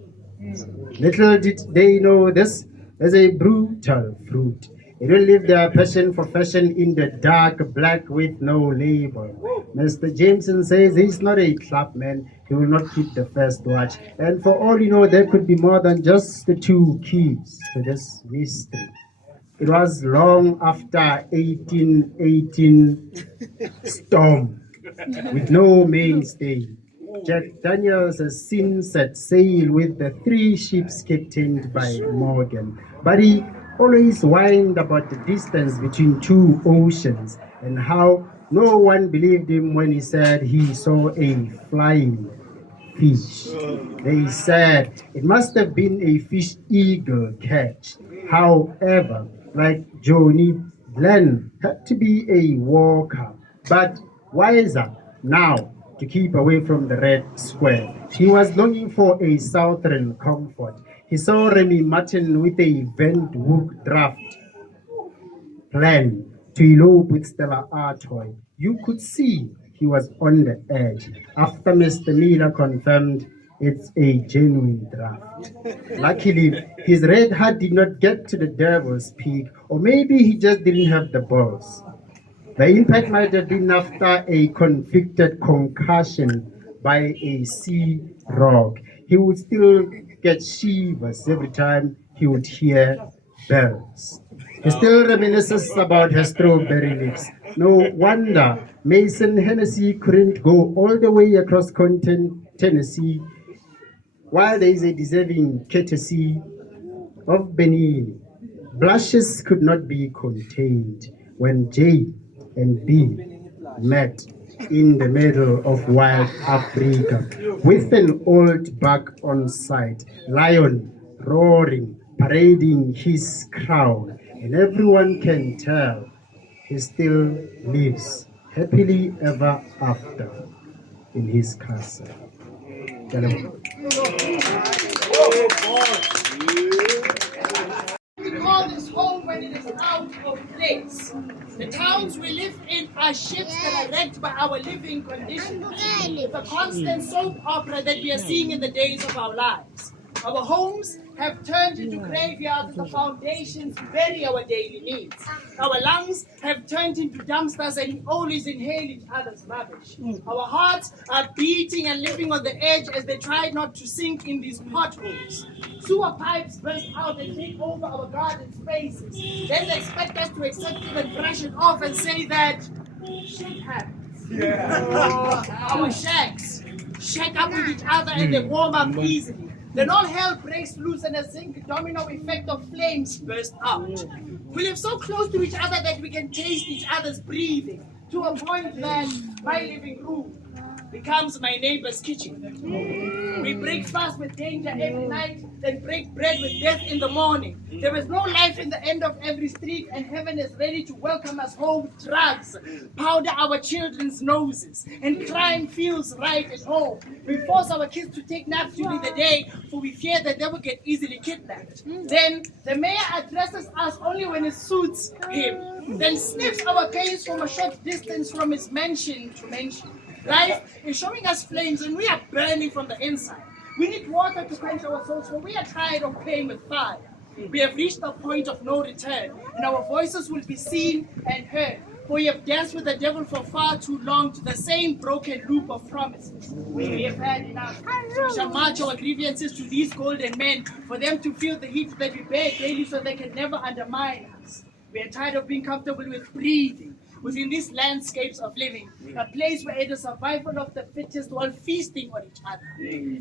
Little did they know this is a brutal fruit. It will leave their passion for fashion in the dark black with no label. Mr. Jameson says he's not a clubman. He will not keep the first watch. And for all you know, there could be more than just the two keys to this mystery. It was long after 1818 storm with no mainstay. Jack Daniels has since set sail with the 3 ships captained by Morgan. But he always whined about the distance between 2 oceans and how no one believed him when he said he saw a flying fish. They said it must have been a fish eagle catch. However, like Johnny, Glenn had to be a walker, but wiser now to keep away from the Red Square. He was longing for a southern comfort. He saw Remy Martin with a Windhoek draft plan to elope with Stella Artois. You could see he was on the edge. After Mr. Miller confirmed it's a genuine draft. Luckily, his red heart did not get to the devil's peak, or maybe he just didn't have the balls. The impact might have been after a convicted concussion by a sea rock. He would still get shivers every time he would hear bells. He still reminisces about her strawberry lips. No wonder Mason Hennessy couldn't go all the way across Tennessee, while there is a deserving courtesy of Benin. Blushes could not be contained when J and B met in the middle of wild Africa, with an old buck on sight, lion roaring, parading his crown, and everyone can tell he still lives happily ever after in his castle. We call this home when it is out of place. The towns we live in are ships that are wrecked by our living conditions. The constant soap opera that we are seeing in the days of our lives. Our homes have turned into graveyards and the foundations bury our daily needs. Our lungs have turned into dumpsters and we always inhale each other's rubbish. Our hearts are beating and living on the edge as they try not to sink in these potholes. Sewer pipes burst out and take over our garden spaces. Then they expect us to accept it and brush it off and say that shit happens. Our shacks shack up with each other and they warm up easily. Then all hell breaks loose and a zinc domino effect of flames burst out. We live so close to each other that we can taste each other's breathing, to a point that my living room becomes my neighbor's kitchen. We break fast with danger every night, then break bread with death in the morning. There is no life in the end of every street, and heaven is ready to welcome us home. Drugs powder our children's noses, and crime feels right at home. We force our kids to take naps during the day, for we fear that they will get easily kidnapped. Then the mayor addresses us only when it suits him, then sniffs our pains from a short distance from his mansion to mansion. Life is showing us flames and we are burning from the inside. We need water to quench our souls, for we are tired of playing with fire. We have reached a point of no return, and our voices will be seen and heard. For we have danced with the devil for far too long to the same broken loop of promises. We have had enough. So we shall march our grievances to these golden men, for them to feel the heat that we bear daily so they can never undermine us. We are tired of being comfortable with breathing within these landscapes of living, a place where it is survival of the fittest while feasting on each other.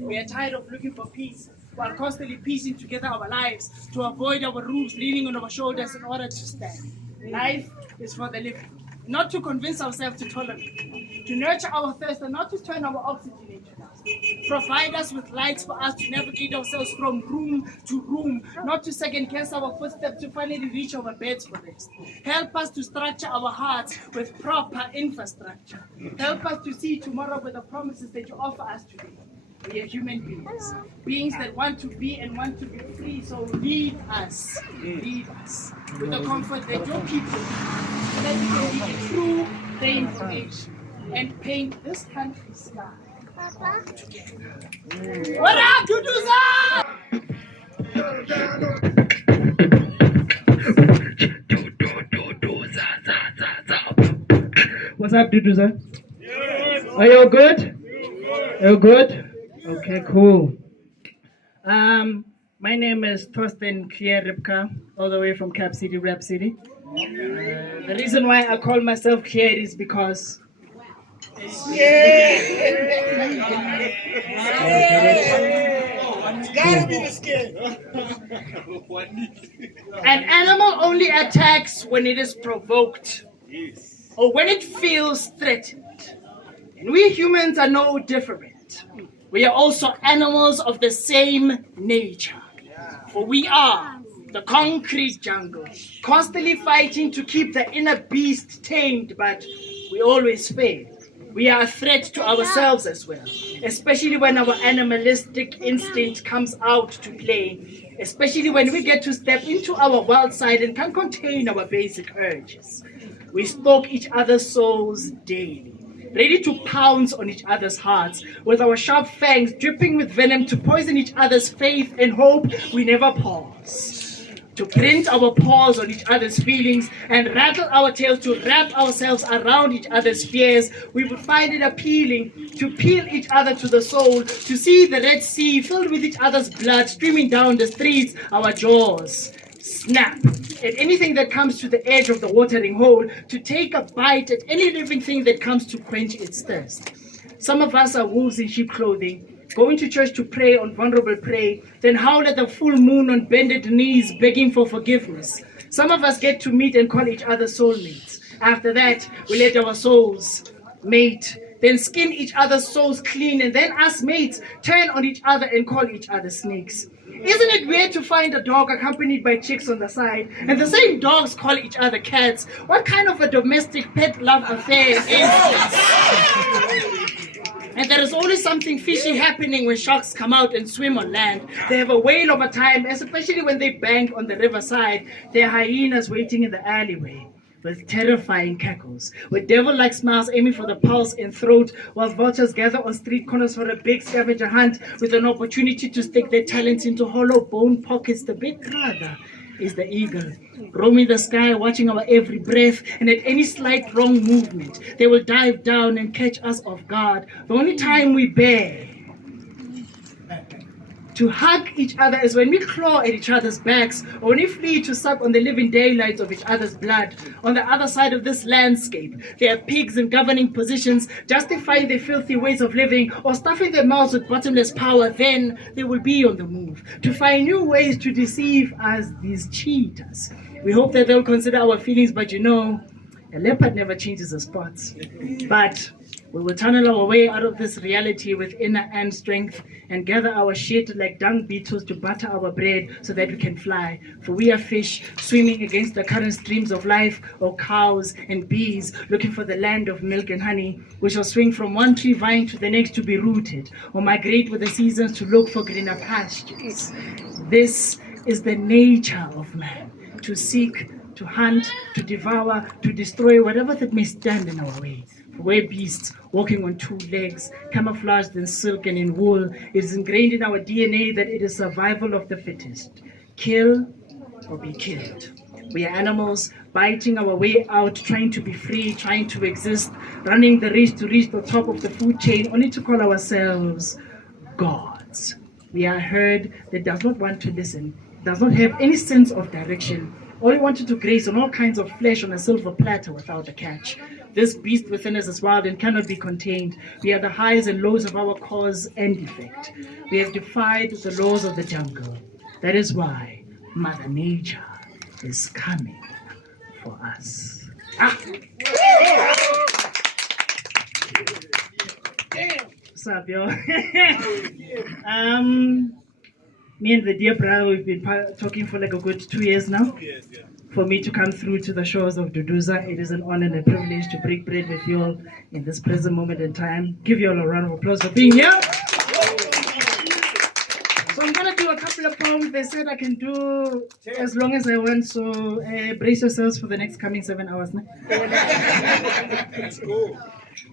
We are tired of looking for peace while constantly piecing together our lives to avoid our roofs leaning on our shoulders in order to stand. Life is for the living, not to convince ourselves to tolerate, to nurture our thirst and not to turn our oxygen into dust. Provide us with lights for us to navigate ourselves from room to room, not to second guess our footsteps to finally reach our beds for rest. Help us to structure our hearts with proper infrastructure. Help us to see tomorrow with the promises that you offer us today. We are human beings. Beings that want to be and want to be free. So lead us with the comfort that your people have, so that we can be a true reincarnation and paint this country sky together. What up, Duduza? What's up, Duduza? Are you good? You good? Okay, cool. My name is Torsten Rybka, all the way from Cap City, Rap City. The reason why I call myself Kier is because an animal only attacks when it is provoked or when it feels threatened. And we humans are no different. We are also animals of the same nature. For we are the concrete jungle, constantly fighting to keep the inner beast tamed, but we always fail. We are a threat to ourselves as well, especially when our animalistic instinct comes out to play, especially when we get to step into our wild side and can't contain our basic urges. We stalk each other's souls daily, ready to pounce on each other's hearts, with our sharp fangs dripping with venom to poison each other's faith and hope. We never pause to print our paws on each other's feelings and rattle our tails to wrap ourselves around each other's fears. We would find it appealing to peel each other to the soul, to see the Red Sea filled with each other's blood streaming down the streets. Our jaws snap at anything that comes to the edge of the watering hole, to take a bite at any living thing that comes to quench its thirst. Some of us are wolves in sheep clothing, going to church to pray on vulnerable prey, then howl at the full moon on bended knees, begging for forgiveness. Some of us get to meet and call each other soulmates. After that, we let our souls mate, then skin each other's souls clean, and then us mates turn on each other and call each other snakes. Isn't it weird to find a dog accompanied by chicks on the side, and the same dogs call each other cats? What kind of a domestic pet love affair is this? And there is always something fishy happening when sharks come out and swim on land. They have a whale of a time, especially when they bank on the riverside. There are hyenas waiting in the alleyway with terrifying cackles, with devil-like smiles aiming for the pulse and throat, while vultures gather on street corners for a big scavenger hunt with an opportunity to stick their talents into hollow bone pockets. The big brother is the eagle, roaming the sky, watching our every breath, and at any slight wrong movement, they will dive down and catch us off guard. The only time we bear to hug each other is when we claw at each other's backs, or when we flee to suck on the living daylight of each other's blood. On the other side of this landscape, there are pigs in governing positions, justifying their filthy ways of living, or stuffing their mouths with bottomless power. Then they will be on the move to find new ways to deceive us, these cheaters. We hope that they'll consider our feelings, but you know, a leopard never changes the spots. But we will tunnel our way out of this reality with inner and strength, and gather our shit like dung beetles to butter our bread so that we can fly. For we are fish swimming against the current streams of life, or cows and bees looking for the land of milk and honey. We shall swing from one tree vine to the next to be rooted, or migrate with the seasons to look for greener pastures. This is the nature of man, to seek, to hunt, to devour, to destroy whatever that may stand in our way. We're beasts walking on two legs, camouflaged in silk and in wool. It is ingrained in our DNA that it is survival of the fittest. Kill or be killed. We are animals biting our way out, trying to be free, trying to exist, running the race to reach the top of the food chain, only to call ourselves gods. We are a herd that does not want to listen, does not have any sense of direction, only wanted to graze on all kinds of flesh on a silver platter without a catch. This beast within us is wild and cannot be contained. We are the highs and lows of our cause and effect. We have defied the laws of the jungle. That is why Mother Nature is coming for us. What's up, yo? Me and the dear brother, we've been talking for like a good 2 years now. For me to come through to the shores of Duduza, it is an honor and a privilege to break bread with you all in this present moment in time. Give you all a round of applause for being here. I'm gonna do a couple of poems. They said I can do as long as I want, so brace yourselves for the next coming 7 hours.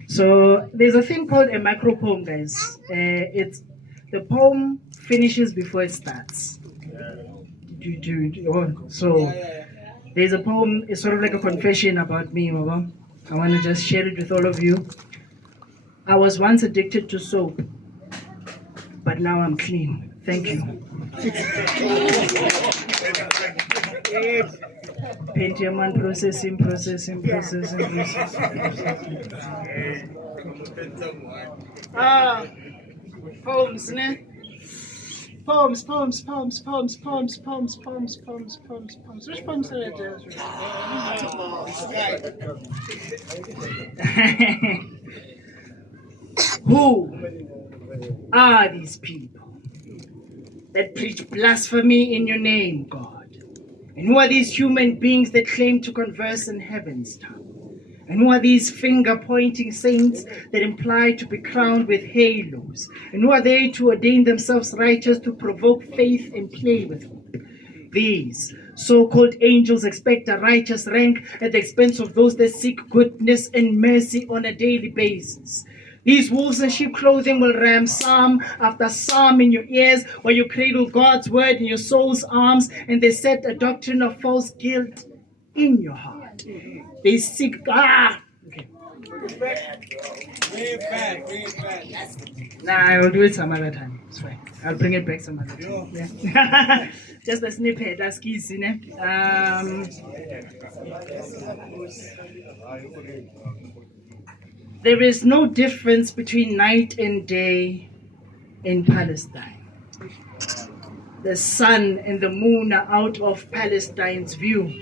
So there's a thing called a macro poem, guys. It's the poem finishes before it starts. So there's a poem. It's sort of like a confession about me, Mama. I want to just share it with all of you. I was once addicted to soap, but now I'm clean. Thank you. Pentium processing. Poems, ne? Poems. Which poems did I do? Who are these people that preach blasphemy in your name, God? And who are these human beings that claim to converse in heaven's tongue? And who are these finger-pointing saints that imply to be crowned with halos? And who are they to ordain themselves righteous to provoke faith and play with hope? These so-called angels expect a righteous rank at the expense of those that seek goodness and mercy on a daily basis. These wolves in sheep clothing will ram psalm after psalm in your ears while you cradle God's word in your soul's arms, and they set a doctrine of false guilt in your heart. They seek okay. Bring it back. Nah, I will do it some other time. It's fine. I'll bring it back some other time. Yeah. Just a snippet. That's easy, ne? There is no difference between night and day in Palestine. The sun and the moon are out of Palestine's view.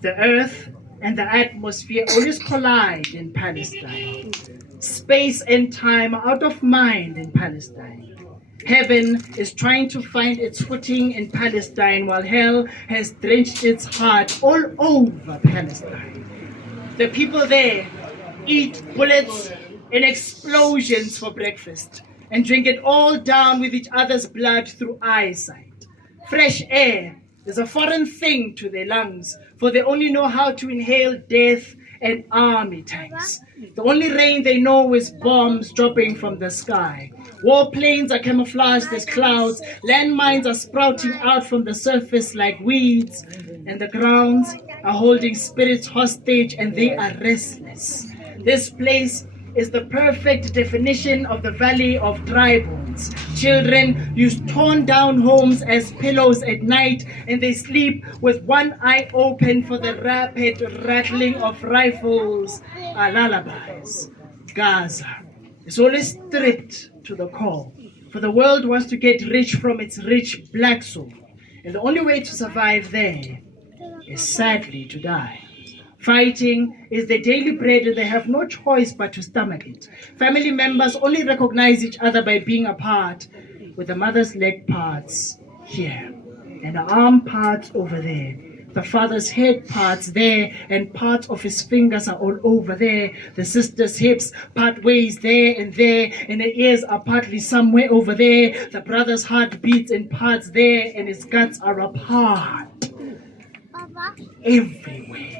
The earth and the atmosphere always collide in Palestine. Space and time are out of mind in Palestine. Heaven is trying to find its footing in Palestine, while hell has drenched its heart all over Palestine. The people there eat bullets and explosions for breakfast and drink it all down with each other's blood through eyesight. Fresh air is a foreign thing to their lungs, for they only know how to inhale death and army tanks. The only rain they know is bombs dropping from the sky. Warplanes are camouflaged as clouds, landmines are sprouting out from the surface like weeds, and the grounds are holding spirits hostage and they are restless. This place is the perfect definition of the Valley of Dry Bones. Children use torn down homes as pillows at night, and they sleep with one eye open for the rapid rattling of rifles and lullabies. Gaza is always stripped to the core, for the world wants to get rich from its rich black soil, and the only way to survive there is sadly to die. Fighting is their daily bread and they have no choice but to stomach it. Family members only recognize each other by being apart, with the mother's leg parts here and the arm parts over there. The father's head parts there and parts of his fingers are all over there. The sister's hips part ways there, and the ears are partly somewhere over there. The brother's heart beats in parts there and his guts are apart. Everywhere.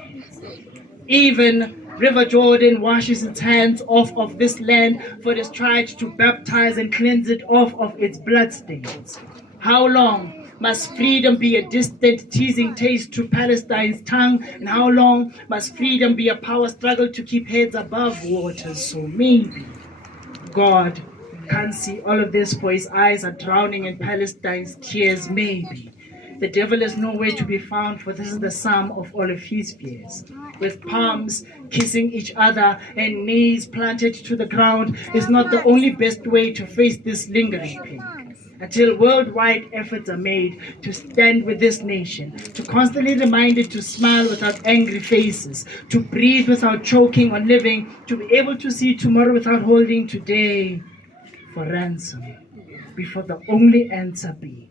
Even River Jordan washes its hands off of this land, for it has tried to baptize and cleanse it off of its bloodstains. How long must freedom be a distant, teasing taste to Palestine's tongue? And how long must freedom be a power struggle to keep heads above water? So maybe God can't see all of this, for his eyes are drowning in Palestine's tears. Maybe the devil is nowhere to be found, for this is the sum of all of his fears. With palms kissing each other and knees planted to the ground is not the only best way to face this lingering pain. Until worldwide efforts are made to stand with this nation, to constantly remind it to smile without angry faces, to breathe without choking on living, to be able to see tomorrow without holding today for ransom, before the only answer be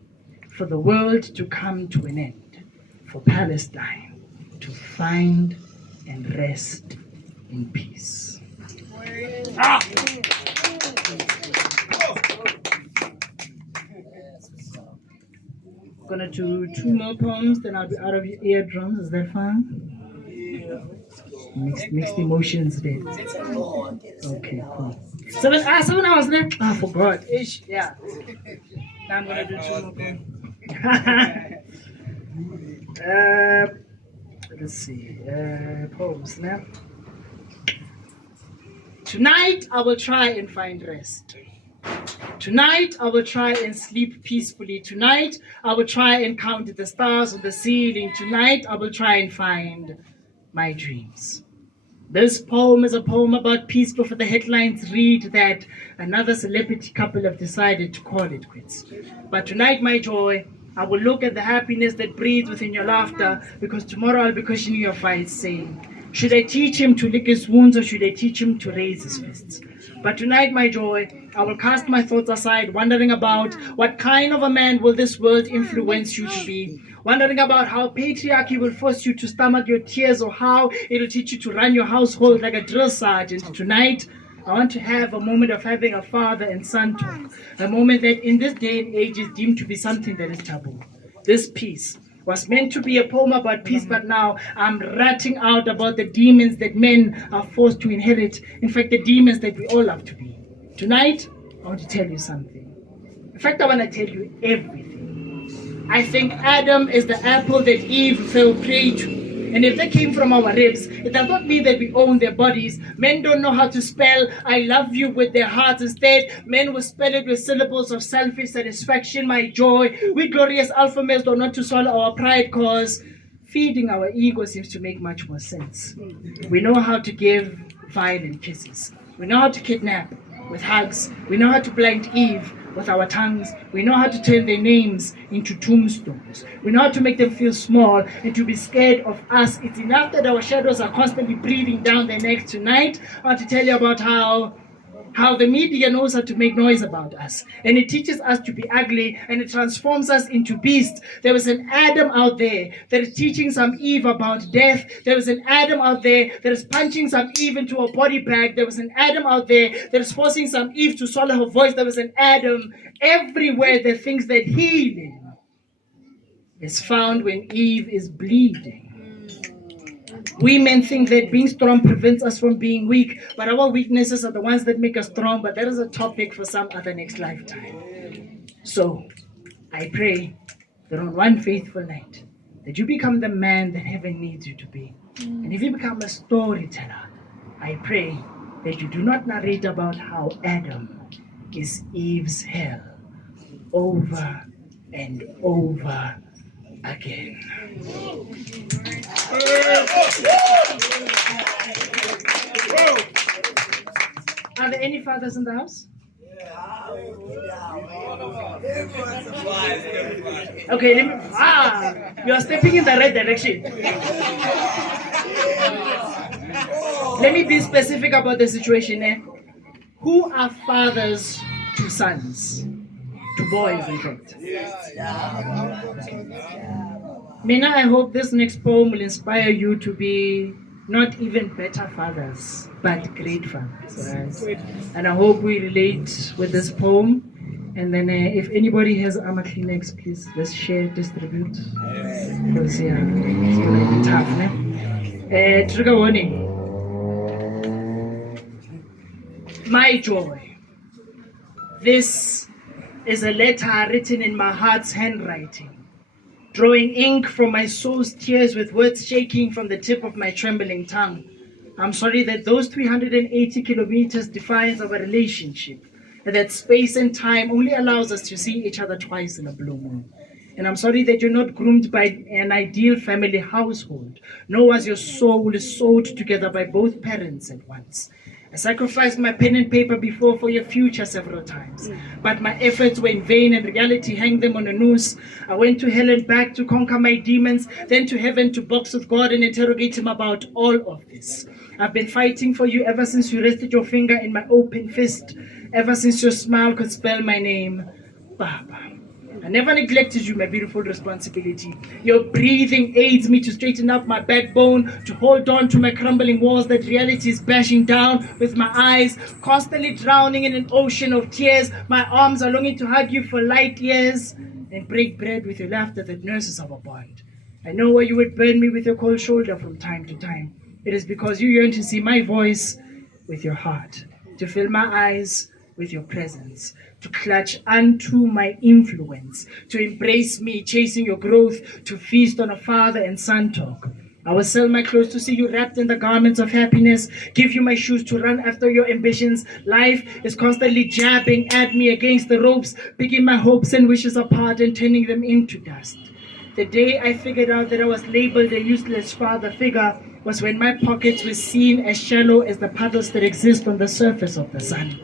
for the world to come to an end, for Palestine to find and rest in peace. Gonna do 2 more poems, then I'll be out of your eardrums. Is that fine? Mixed emotions there. Okay, cool. 7 hours left. I forgot. Ish, yeah. Now I'm gonna do 2 more poems. Let's see. Poems now. Tonight I will try and find rest. Tonight I will try and sleep peacefully. Tonight I will try and count the stars on the ceiling. Tonight I will try and find my dreams. This poem is a poem about peace before the headlines read that another celebrity couple have decided to call it quits. But tonight, my joy, I will look at the happiness that breathes within your laughter, because tomorrow I'll be questioning your fights, saying, should I teach him to lick his wounds or should I teach him to raise his fists? But tonight, my joy, I will cast my thoughts aside, wondering about what kind of a man will this world influence you to be. Wondering about how patriarchy will force you to stomach your tears, or how it'll teach you to run your household like a drill sergeant. Tonight, I want to have a moment of having a father and son talk. A moment that in this day and age is deemed to be something that is taboo. This piece was meant to be a poem about peace, but now I'm ratting out about the demons that men are forced to inherit. In fact, the demons that we all love to be. Tonight, I want to tell you something. In fact, I want to tell you everything. I think Adam is the apple that Eve fell prey to. And if they came from our ribs, it does not mean that we own their bodies. Men don't know how to spell I love you with their hearts. Instead, men will spell it with syllables of selfish satisfaction, my joy. We glorious alpha males don't want to swallow our pride, cause feeding our ego seems to make much more sense. We know how to give violent kisses. We know how to kidnap with hugs. We know how to blind Eve with our tongues. We know how to turn their names into tombstones. We know how to make them feel small and to be scared of us. It's enough that our shadows are constantly breathing down their necks. Tonight, I want to tell you about how the media knows how to make noise about us. And it teaches us to be ugly, and it transforms us into beasts. There was an Adam out there that is teaching some Eve about death. There was an Adam out there that is punching some Eve into a body bag. There was an Adam out there that is forcing some Eve to swallow her voice. There was an Adam everywhere that thinks that healing is found when Eve is bleeding. We men think that being strong prevents us from being weak, but our weaknesses are the ones that make us strong. But that is a topic for some other next lifetime. So, I pray that on one faithful night, that you become the man that heaven needs you to be. And if you become a storyteller, I pray that you do not narrate about how Adam is Eve's hell over and over again. Are there any fathers in the house? Okay, let me. You are stepping in the right direction. Let me be specific about the situation. Who are fathers to sons? To boys, in fact. Mina, I hope this next poem will inspire you to be not even better fathers, but great fathers. Right? And I hope we relate with this poem. And then if anybody has Ama Kleenex, please, let's share, distribute. Because, yeah, it's going to be tough. Trigger warning. My joy. This is a letter written in my heart's handwriting, drawing ink from my soul's tears with words shaking from the tip of my trembling tongue. I'm sorry that those 380 kilometers defines our relationship, and that space and time only allows us to see each other twice in a blue moon. And I'm sorry that you're not groomed by an ideal family household, nor was your soul sewed together by both parents at once. I sacrificed my pen and paper before for your future several times, but my efforts were in vain and reality hanged them on a noose. I went to hell and back to conquer my demons, then to heaven to box with God and interrogate him about all of this. I've been fighting for you ever since you rested your finger in my open fist, ever since your smile could spell my name, Baba. I never neglected you, my beautiful responsibility. Your breathing aids me to straighten up my backbone, to hold on to my crumbling walls that reality is bashing down with my eyes, constantly drowning in an ocean of tears. My arms are longing to hug you for light years. and break bread with your laughter that nurses our bond. I know why you would burn me with your cold shoulder from time to time. It is because you yearn to see my voice with your heart, to fill my eyes with your presence, to clutch unto my influence, to embrace me, chasing your growth, to feast on a father and son talk. I will sell my clothes to see you wrapped in the garments of happiness, give you my shoes to run after your ambitions. Life is constantly jabbing at me against the ropes, picking my hopes and wishes apart and turning them into dust. The day I figured out that I was labeled a useless father figure was when my pockets were seen as shallow as the puddles that exist on the surface of the sun.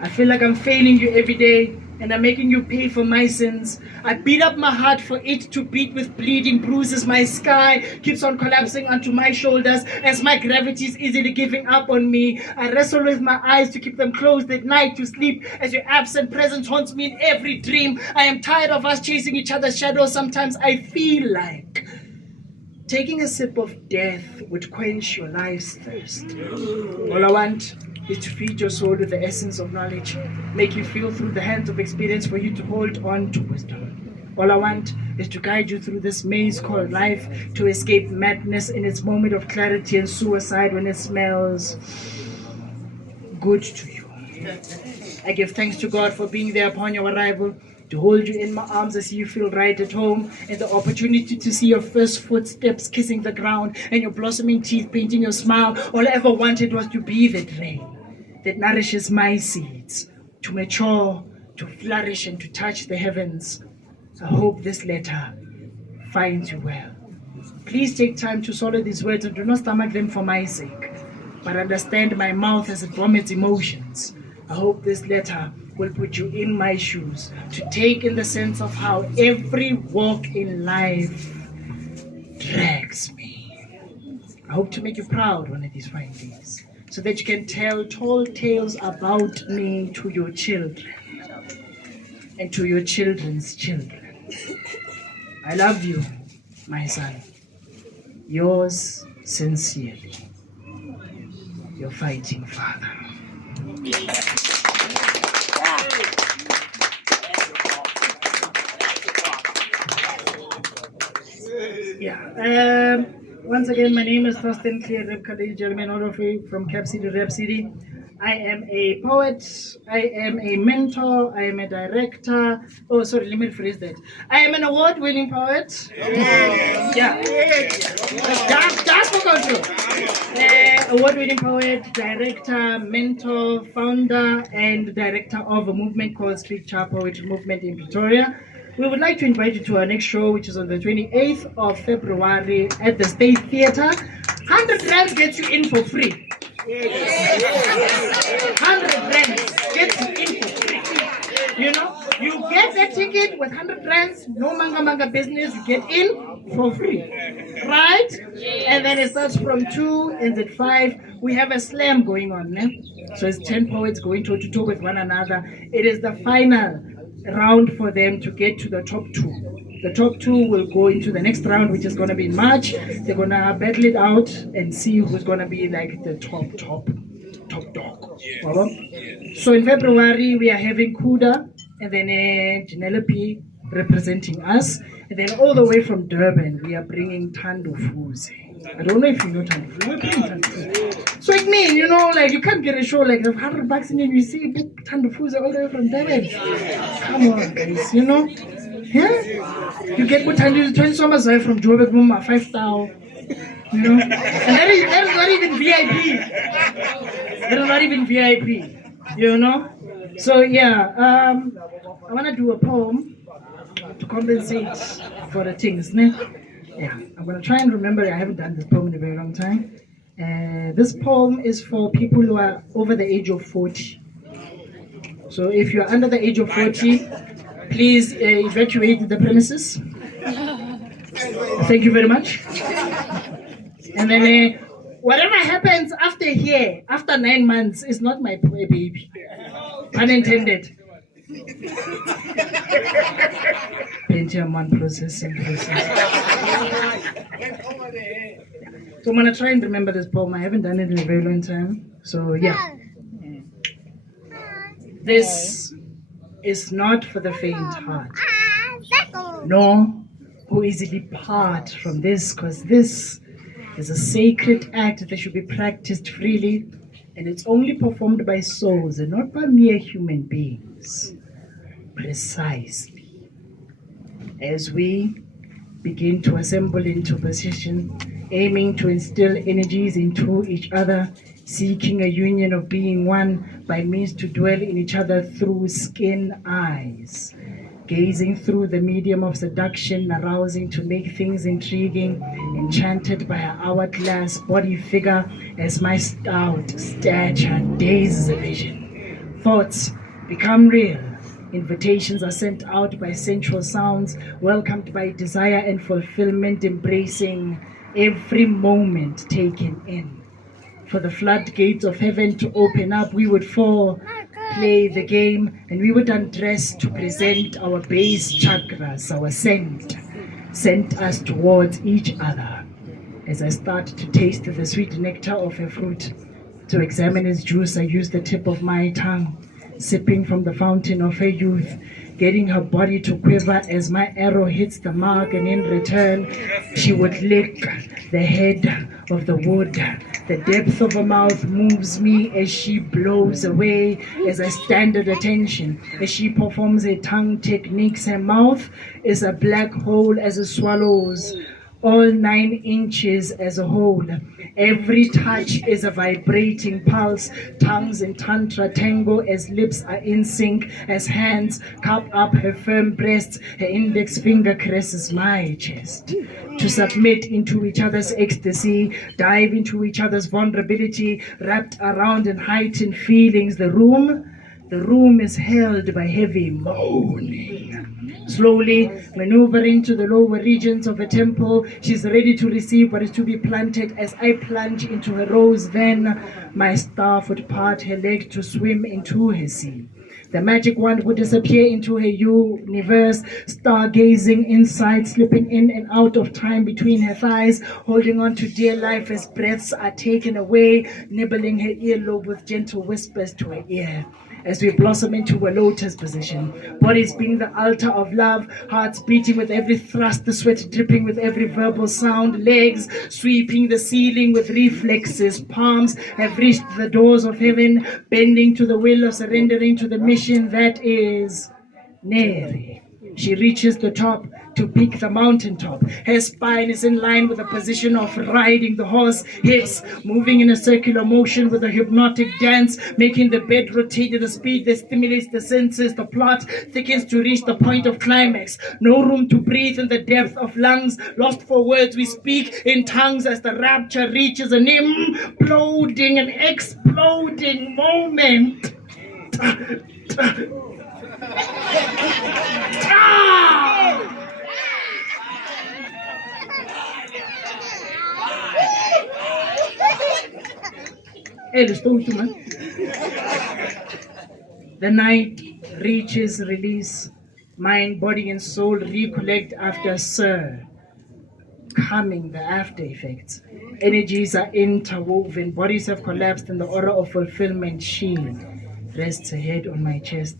I feel like I'm failing you every day, and I'm making you pay for my sins. I beat up my heart for it to beat with bleeding bruises. My sky keeps on collapsing onto my shoulders as my gravity is easily giving up on me. I wrestle with my eyes to keep them closed at night to sleep as your absent presence haunts me in every dream. I am tired of us chasing each other's shadows. Sometimes I feel like taking a sip of death would quench your life's thirst. All I want is to feed your soul with the essence of knowledge, make you feel through the hands of experience for you to hold on to wisdom. All I want is to guide you through this maze called life, to escape madness in its moment of clarity and suicide when it smells good to you. I give thanks to God for being there upon your arrival, to hold you in my arms as you feel right at home, and the opportunity to see your first footsteps kissing the ground and your blossoming teeth painting your smile. All I ever wanted was to be that rain that nourishes my seeds, to mature, to flourish, and to touch the heavens. I hope this letter finds you well. Please take time to swallow these words and do not stomach them for my sake, but understand my mouth as it vomits emotions. I hope this letter will put you in my shoes, to take in the sense of how every walk in life drags me. I hope to make you proud one of these fine days, so that you can tell tall tales about me to your children and to your children's children. I love you, my son. Yours sincerely, your fighting father. Yeah. Once again, my name is Torsten, Rybka, ladies and gentlemen, all of you from Cap City, Rap City. I am a poet, I am a mentor, I am a director. Oh, sorry, let me rephrase that. I am an award-winning poet. Yeah. Just for control. Award-winning poet, director, mentor, founder, and director of a movement called Street Child Poetry Movement in Pretoria. We would like to invite you to our next show, which is on the 28th of February at the State Theatre. 100 rands gets you in for free. 100 rands gets you in for free. You know, you get that ticket with 100 rands, no manga business, you get in for free. Right? And then it starts from 2, ends at 5. We have a slam going on. So it's 10 poets going toe-to-toe with one another. It is the final round for them to get to the top 2. The top 2 will go into the next round, which is going to be in March. They're going to battle it out and see who's going to be like the top dog. So in February, we are having Kuda and then Janelle P representing us. And then all the way from Durban, we are bringing Thando Fuze. I don't know if you know Thando Fuze. We're bringing Thando Fuze. So it means, you know, like you can't get a show like $100 and then you see Thando Fuze all the way from Durban. Come on, guys, you know? Yeah? You get Thando Fuze summers from Joburg, 5,000. You know? And that is not even VIP. That is not even VIP. You know? So yeah, I want to do a poem to compensate for the things. Yeah, I'm going to try and remember. I haven't done this poem in a very long time. This poem is for people who are over the age of 40. So if you're under the age of 40, please evacuate the premises. Thank you very much. And then whatever happens after here, after 9 months, is not my baby. Unintended. Pentium 1 processing. So I'm going to try and remember this poem. I haven't done it in a very long time. So yeah. This is not for the faint heart. nor who easily part from this, because this is a sacred act that should be practiced freely, and it's only performed by souls and not by mere human beings. Precisely. As we begin to assemble into position, aiming to instill energies into each other, seeking a union of being one by means to dwell in each other through skin eyes, gazing through the medium of seduction, arousing to make things intriguing, enchanted by her hourglass body figure as my stout stature dazes a vision. Thoughts become real. Invitations are sent out by sensual sounds, welcomed by desire and fulfillment, embracing every moment taken in. For the floodgates of heaven to open up, we would fall, play the game, and we would undress to present our base chakras, our sent us towards each other. As I start to taste the sweet nectar of a fruit, to examine its juice, I use the tip of my tongue, sipping from the fountain of her youth, getting her body to quiver as my arrow hits the mark, and in return, she would lick the head of the wood. The depth of her mouth moves me as she blows away, as I stand at attention. As she performs her tongue techniques, her mouth is a black hole as it swallows all 9 inches as a whole. Every touch is a vibrating pulse. Tongues in tantra tango as lips are in sync, as hands cup up her firm breasts, her index finger caresses my chest. To submit into each other's ecstasy, dive into each other's vulnerability, wrapped around in heightened feelings. The room is held by heavy moaning. Slowly maneuvering to the lower regions of the temple, she's ready to receive what is to be planted. As I plunge into her rose, then my staff would part her leg to swim into her sea. The magic wand would disappear into her universe, stargazing inside, slipping in and out of time between her thighs, holding on to dear life as breaths are taken away, nibbling her earlobe with gentle whispers to her ear. As we blossom into a lotus position, bodies being the altar of love, hearts beating with every thrust, the sweat dripping with every verbal sound, legs sweeping the ceiling with reflexes, palms have reached the doors of heaven, bending to the will of surrendering to the mission that is Nakere. She reaches the top to peak the mountaintop. Her spine is in line with the position of riding the horse, hips moving in a circular motion with a hypnotic dance, making the bed rotate at a speed that stimulates the senses. The plot thickens to reach the point of climax. No room to breathe in the depth of lungs. Lost for words, we speak in tongues as the rapture reaches an imploding and exploding moment. The night reaches release. Mind, body, and soul recollect after coming the after effects. Energies are interwoven. Bodies have collapsed in the aura of fulfillment. She rests her head on my chest,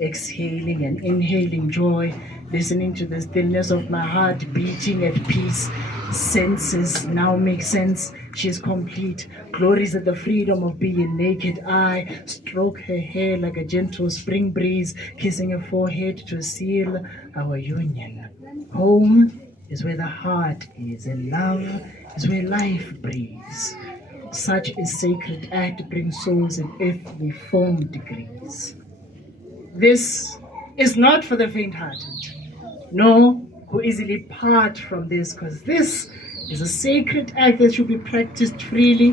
exhaling and inhaling joy, listening to the stillness of my heart beating at peace. Senses now make sense. She is complete. Glories at the freedom of being naked. I stroke her hair like a gentle spring breeze, kissing her forehead to seal our union. Home is where the heart is, and love is where life breathes. Such a sacred act brings souls in earthly form degrees. This is not for the faint-hearted, nor who easily part from this, because this is a sacred act that should be practiced freely,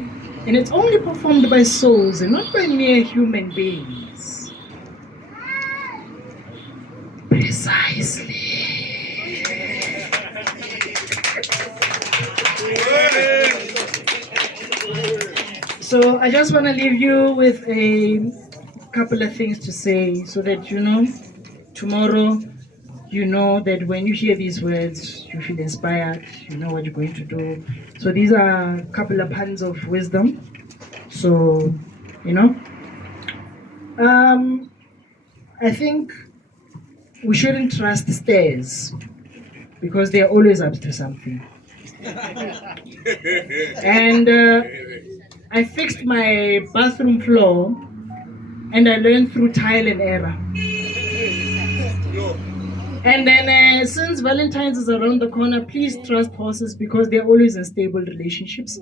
and it's only performed by souls and not by mere human beings. Precisely. So I just want to leave you with a couple of things to say so that tomorrow that when you hear these words, you feel inspired, you know what you're going to do. So these are a couple of puns of wisdom. So, I think we shouldn't trust stairs. because they're always up to something. And I fixed my bathroom floor, and I learned through trial and error. And then since Valentine's is around the corner, please trust horses because they're always in stable relationships.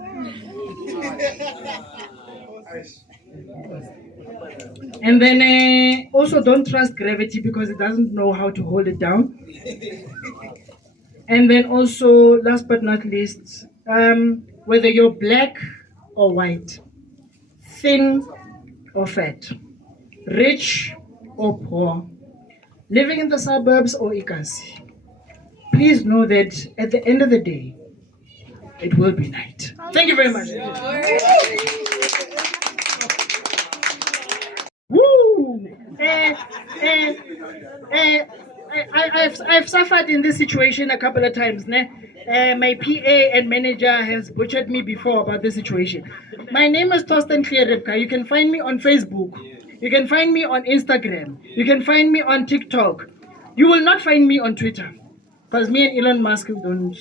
And then also don't trust gravity because it doesn't know how to hold it down. And then also, last but not least, whether you're black or white, thin or fat, rich or poor, living in the suburbs or Ikasi, please know that at the end of the day, it will be night. Thank you very much. Woo! I've suffered in this situation a couple of times. My PA and manager has butchered me before about this situation. My name is Torsten Rybka. You can find me on Facebook. You can find me on Instagram. You can find me on TikTok. You will not find me on Twitter. Because me and Elon Musk don't.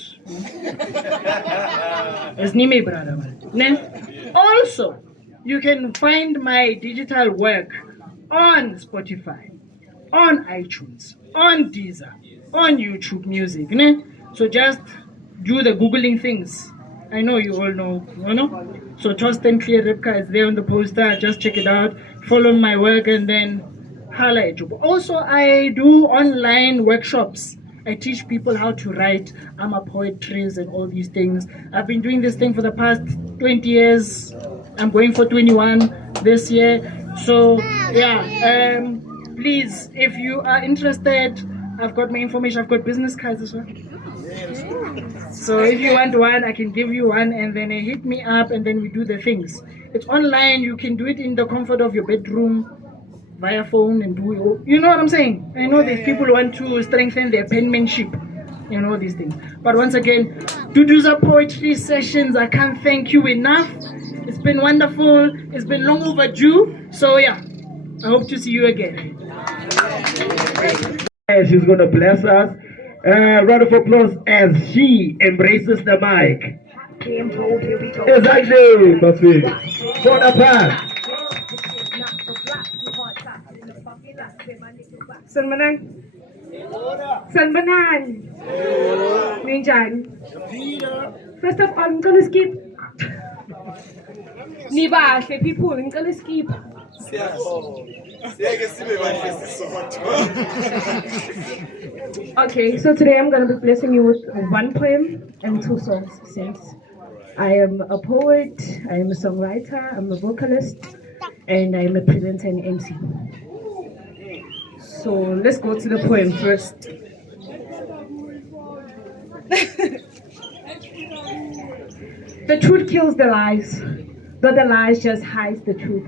It's not my brother. Also, you can find my digital work on Spotify, on iTunes, on Deezer, on YouTube Music. So just do the Googling things. I know you all know, you know? So Torsten Rybka is there on the poster. Just check it out. Follow my work and then holla at you. Also, I do online workshops. I teach people how to write poetries and all these things. I've been doing this thing for the past 20 years. I'm going for 21 this year. So yeah, please, if you are interested, I've got my information. I've got business cards as well. So if you want one, I can give you one, and then hit me up, and then we do the things. It's online. You can do it in the comfort of your bedroom, via phone, and do it. You know what I'm saying? I know these people want to strengthen their penmanship, you know, these things. But once again, Duduza Poetry Sessions, I can't thank you enough. It's been wonderful. It's been long overdue. So yeah, I hope to see you again. She's going to bless us. Round of applause as she embraces the mic. Exactly, Buffy. Bonaparte. Sanbanan. Sanbanan. Ninjan. First of all, I'm gonna skip. Niba, people, I'm gonna skip. Okay, so today I'm going to be blessing you with one poem and 2 songs. Since I am a poet, I am a songwriter, I'm a vocalist, and I'm a presenter and MC. So let's go to the poem first. The truth kills the lies, but the lies just hides the truth.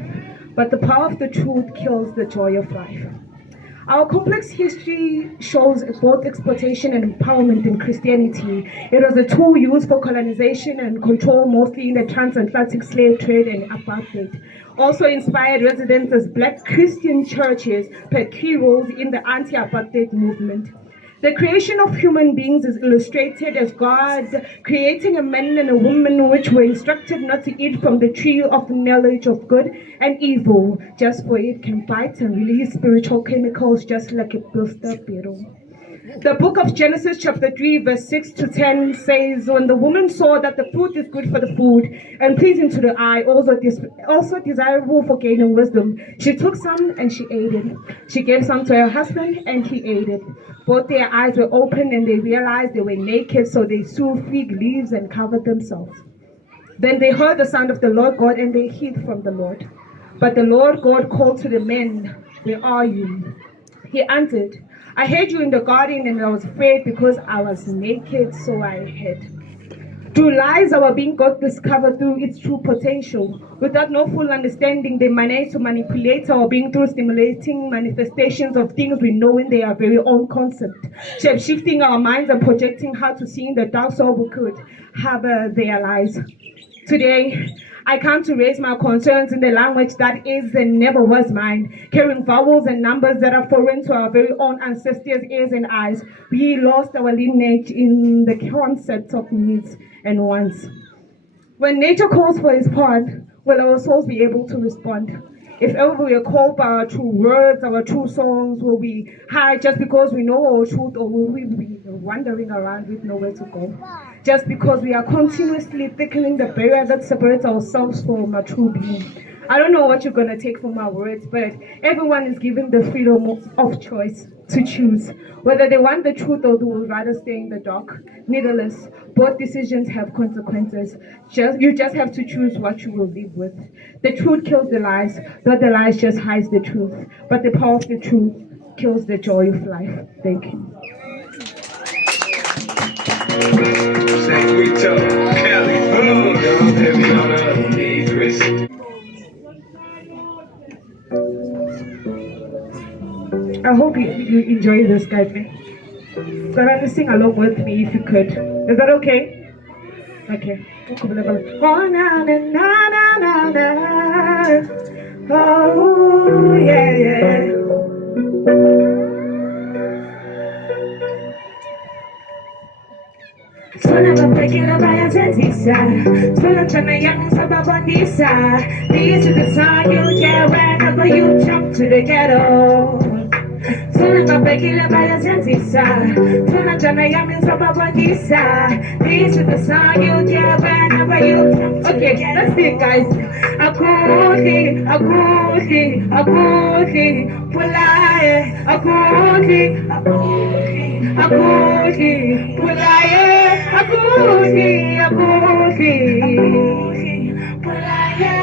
But the power of the truth kills the joy of life. Our complex history shows both exploitation and empowerment in Christianity. It was a tool used for colonization and control, mostly in the transatlantic slave trade and apartheid. Also inspired residents as Black Christian churches played key roles in the anti-apartheid movement. The creation of human beings is illustrated as God creating a man and a woman which were instructed not to eat from the tree of the knowledge of good and evil, just for it can bite and release spiritual chemicals just like a blister beetle. The book of Genesis chapter 3 verse 6 to 10 says, when the woman saw that the fruit is good for the food and pleasing to the eye, also desirable for gaining wisdom, she took some and she ate it. She gave some to her husband and he ate it. Both their eyes were open and they realized they were naked, so they sewed fig leaves and covered themselves. Then they heard the sound of the Lord God and they hid from the Lord. But the Lord God called to the men, where are you? He answered, I hid you in the garden and I was afraid because I was naked, so I hid. Through lies, our being got discovered through its true potential. Without no full understanding, they manage to manipulate our being through stimulating manifestations of things we know in their very own concept, shape-shifting our minds and projecting how to see in the dark so we could harbor their lies. Today, I come to raise my concerns in the language that is and never was mine, carrying vowels and numbers that are foreign to our very own ancestors' ears and eyes. We lost our lineage in the concept of needs and wants. When nature calls for his part, will our souls be able to respond? If ever we are called by our true words, our true songs, will we hide just because we know our truth, or will we be wandering around with nowhere to go? Just because we are continuously thickening the barrier that separates ourselves from our true being. I don't know what you're going to take from my words, but everyone is given the freedom of choice to choose. Whether they want the truth or they would rather stay in the dark. Nevertheless, both decisions have consequences. You just have to choose what you will live with. The truth kills the lies, not the lies just hides the truth. But the power of the truth kills the joy of life. Thank you. I hope you enjoy this, guys. So I'm going to sing along with me if you could. Is that okay? Okay. Oh, na na na na na na. Oh, yeah, yeah. Tuna mapekila baya tentisa. Tuna tana young sababondisa. These are the song you get whenever you jump to the ghetto. Tuna mapekila baya tentisa. Tuna tana young sababondisa. These are the song you get whenever you jump to the ghetto. Okay, let's sing, guys. Akuti, akuti, akuti, pulaye, akuti, akuti. Akuti, pulaye, akuti, akuti, pulaye.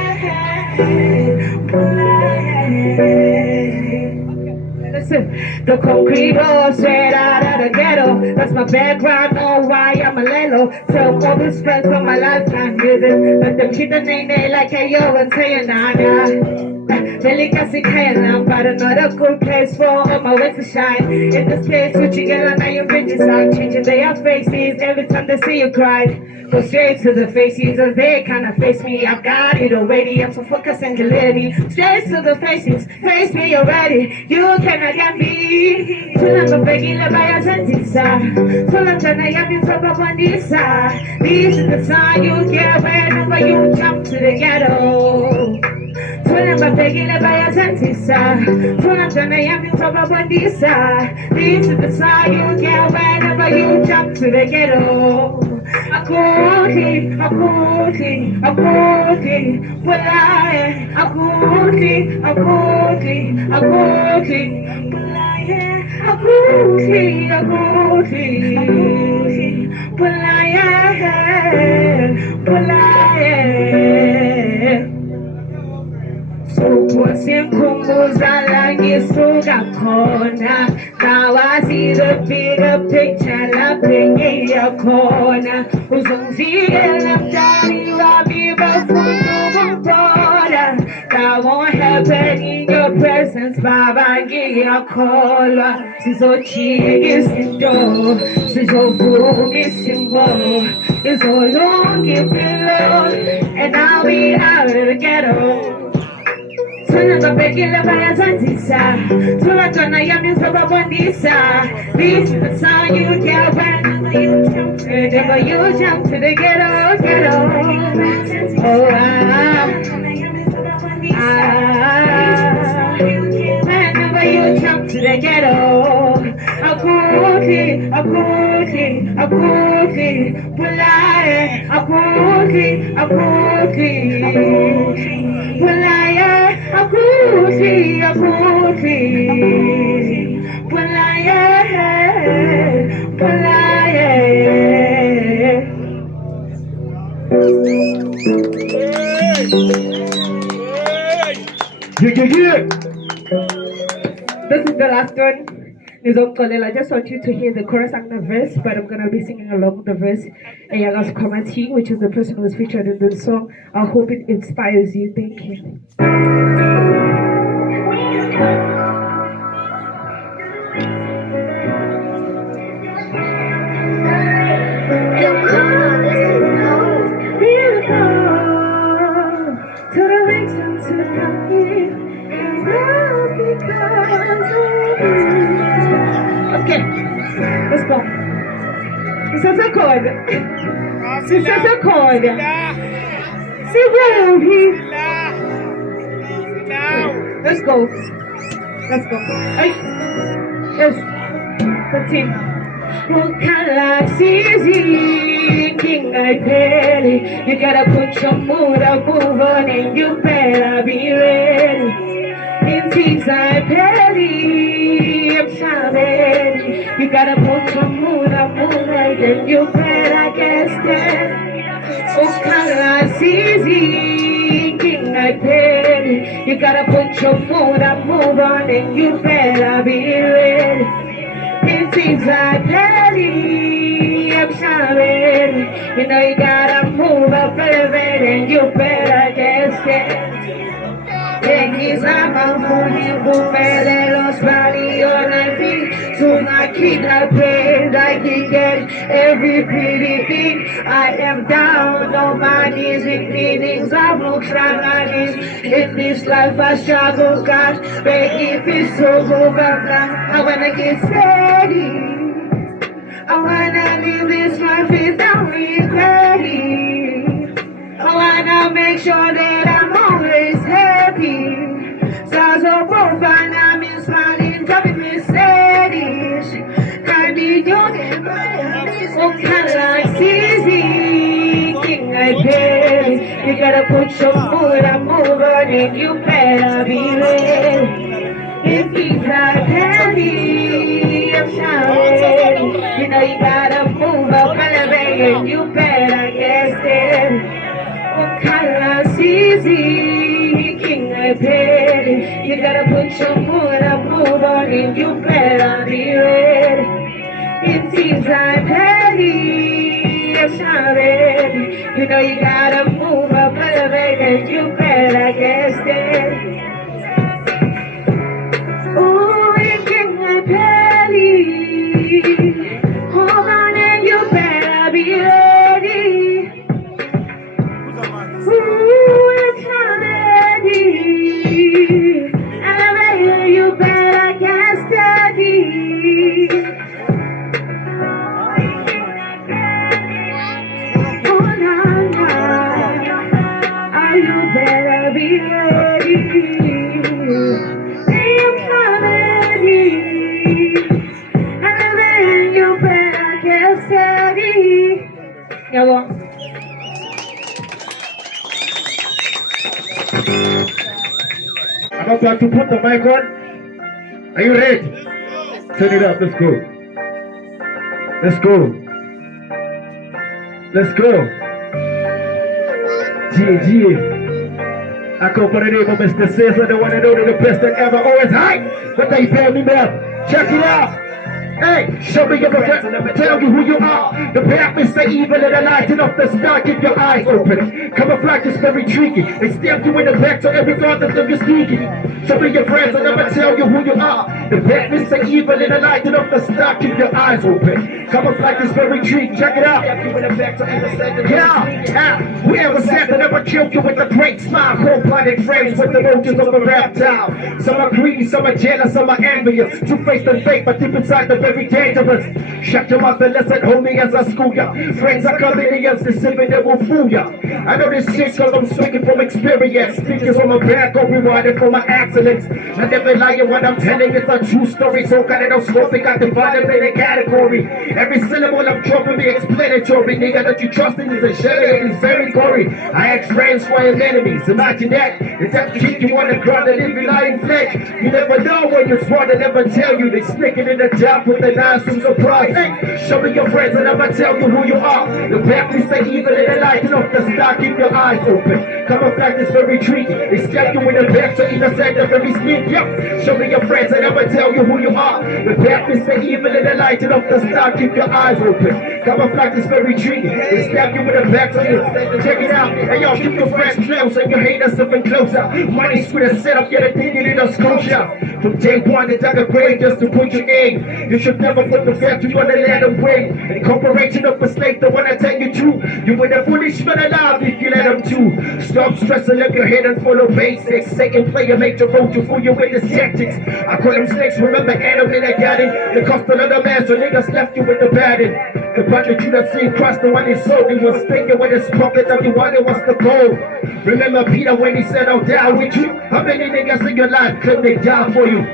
Listen, the concrete road straight out of the ghetto. That's my background, know why I'm a lelo. Tell all these friends from my lifetime living. Let them keep the name they like, hey yo, and say it nah. Really got sick now, but another good place for all my way to shine. In this place, what you get, now your bitches are changing their faces every time they see you cry. Go straight to the faces, as they kind of face me. I've got it already, I'm so focused and clarity. Straight to the faces, face me already. You cannot get me. Tulanga begila by a sentisa. Tulanga na yamin sababandisa. This is the sign you get whenever you jump to the ghetto. Tulanga begila by a sentisa. Tulanga na yamin sababandisa. This is the sign you get whenever you jump to the ghetto. Akuti, akuti, akuti, pulaye, akuti, akuti, akuti, pulaye, akuti, akuti, akuti, pulaye, pulaye. Simkhumbuza la ngisuka khona. Now I see the bigger picture lapho ngiyakhona. Uzongivikela mdali wami bafuna ukungibona. That won't happen in your presence, Baba ngiyakholwa. Sizojika izinto, sizovuma isimo, izolunga impilo, and I'll be out of the ghetto. Tulanga begila baya sentisa. Tulanga yamin sababondisa. This is the song you get whenever you jump to the ghetto, ghetto. Oh, whenever you jump to the ghetto. Akuti, akuti, akuti, pulaye, akuti, akuti, pulaye. Akuti, akuti, pulaye, pulaye. Yeah. This is the last one. I just want you to hear the chorus and the verse, but I'm gonna be singing along the verse. And Yaga's commenting, which is the person who was featured in the song. I hope it inspires you. Thank you. Okay, let's go. Sisasekhona. Sisasekhona. Sikuphi? Let's go. Let's go. Hey. Yes. Continue. Ukhala sizingingaypheli. You gotta put your mood up, move on, and you better be ready. Insizaypheli, emhlabeni. You gotta put your mood up, move on, and you better get steady. Ukhala sizingingaypheli. You gotta put your mood up, move on, and you better be ready. Insizaypheli, emhlabeni. You know you gotta move up, elevate, and you better get steady. Ngizama kumele los valios like me. To not keep that pain like he get every pretty thing. I am down on my knees with meanings. I've looked strong on this. In this life I struggle, God. Make it feel so good, I wanna get steady. I wanna live this life without regretting. I wanna make sure that I'm always happy. Stars are both and I'm smiling, dropping me steady. Can't be young and oh, kinda like easy. King I pay. You gotta put your foot up, move on, and you better be ready. If things are heavy, I'm shouting. You know you gotta move up, elevate, and you better get steady. Colors easy, king I pay. You gotta put your foot up, move on, and you better be ready. It seems I'm ready, I'm shouting. You know you gotta move up, elevate, and you better get steady. Ooh, king I pay. Hold on, and you better be ready. Ooh, it's ready. Elevator, you better get steady. Oh, no, no. Oh, you better be ready. I'm ready. Elevator, you better get steady. Yeah, well. I'm about to put the mic on. Are you ready? Turn it up. Let's go. Let's go. Let's go. G. I come for the name of Mr. Caesar, the one and only, the best that ever always hype. But they pay me now. Check it out. Hey, show me your friends, tell you who you are. The path is the evil and the light enough to start, keep your eyes open. Camouflage is very tricky. They stamp you in the back so every thought that you're sneaking. Show me your friends and never tell you who you are. The path is the evil and the light enough to start, keep your eyes open. Camouflage is very tricky. Check it out. Yeah, whoever said to never kill you with a great smile. Cold-blooded friends with the motives of a reptile. Some are greedy, some are jealous, some are envious. Two-faced and fake, but deep inside the very dangerous. Shut your mouth and listen, homie, as I school ya. Friends are chameleons, deceiving they will fool ya. I know this shit cause I'm speaking from experience. Speaking from a back or rewarded for my accidents. I never lie, what I'm telling is a true story. So kaleidoscopic, I divide them in a category. Every syllable I'm dropping be explanatory. Nigga that you trusting is a shell, it is very gory. I had friends for your enemies, imagine that. It's that keep you on the ground and if you lying flesh. You never know when you're smart, they never tell you. They sneaking in the dark with the knives from surprise. Hey, show me your friends and I'ma tell you who you are. The path is the evil and the light enough to start, keep your eyes open. Camouflage is very tricky. They stab you in the back so either side they're very sneaky. Yep. Show me your friends and I'ma tell you who you are. The path is the evil and the light enough to start, keep your eyes open. Camouflage is very tricky. They stab you with a back to you. Check it out. Hey yo, keep your friends close and your haters even closer. Money's with a setup, yeah, the thing you need a sculpture. From day one, they dug a grave just to put you in. You should never put the back to you on the land away. Incorporation of mistake, the one I tell you true. You with a foolish man alive if you let them do. Stop stressing, lift your head and follow basics. Second player, make the road to fool you with his tactics. I call them snakes, remember enemy that got it. They cost another man, so niggas left you with the batting. The budget you done seen crossed the one he sold. He was thinking with his pocket of the one that was the gold. Remember Peter when he said, I'll die with you? How many niggas in your life could they die for you?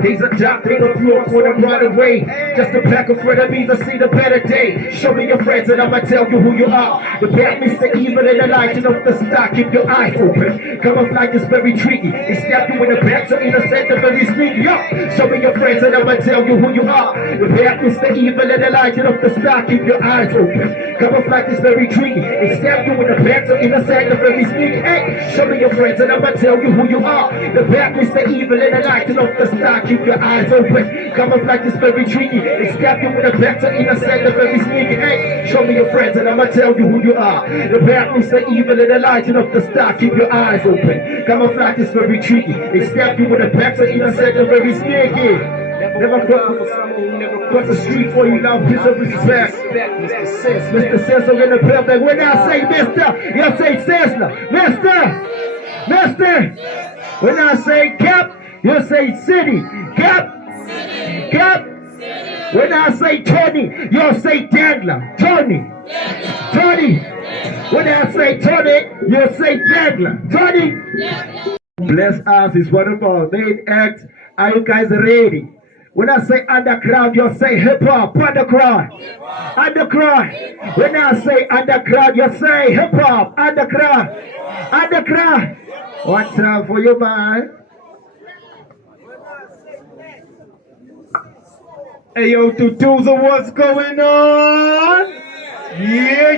He's a doctor, they flew up for them right away. Just a pack of frenemies to see the better day. Show me your friends and I'ma tell you who you are. The bad Mr. Evil in the light, you know the stock, keep your eyes open. Camouflage is very tricky. They stab you in the back, so innocent and very sneaky. Yo, show me your friends and I'ma tell you who you are. The bad Mr. Evil in the light, you know the stock, keep your eyes open. Camouflage is very tricky. They stab you in the back, so innocent and very sneaky. Hey, show me your friends and I'ma tell you who you are. The bad Mr. Evil in the light, you know the stock, keep your eyes open. Camouflage is very tricky. They stab you with a back to innocent and very sneaky. Hey, show me your friends and I'ma tell you who you are. The bad Mr. Evil and the lighting up the star. Keep your eyes open. Camouflage is very tricky. They stab you with a back to innocent and very sneaky. Never cross the street for you now, piss up respect. Mr. Cesar in the building. When I say Mr., you say Cesar. Mr. When I say Cap, you say City. Cap. When I say Tony, you say Dangler. Tony. When I say Tony, you say Dangler. Tony. Bless us is one of our main acts. Are you guys ready? When I say underground, you say hip hop. Underground. When I say underground, you say hip hop. Underground. One time for your mind. Hey yo, Duduza, what's going on? Yeah.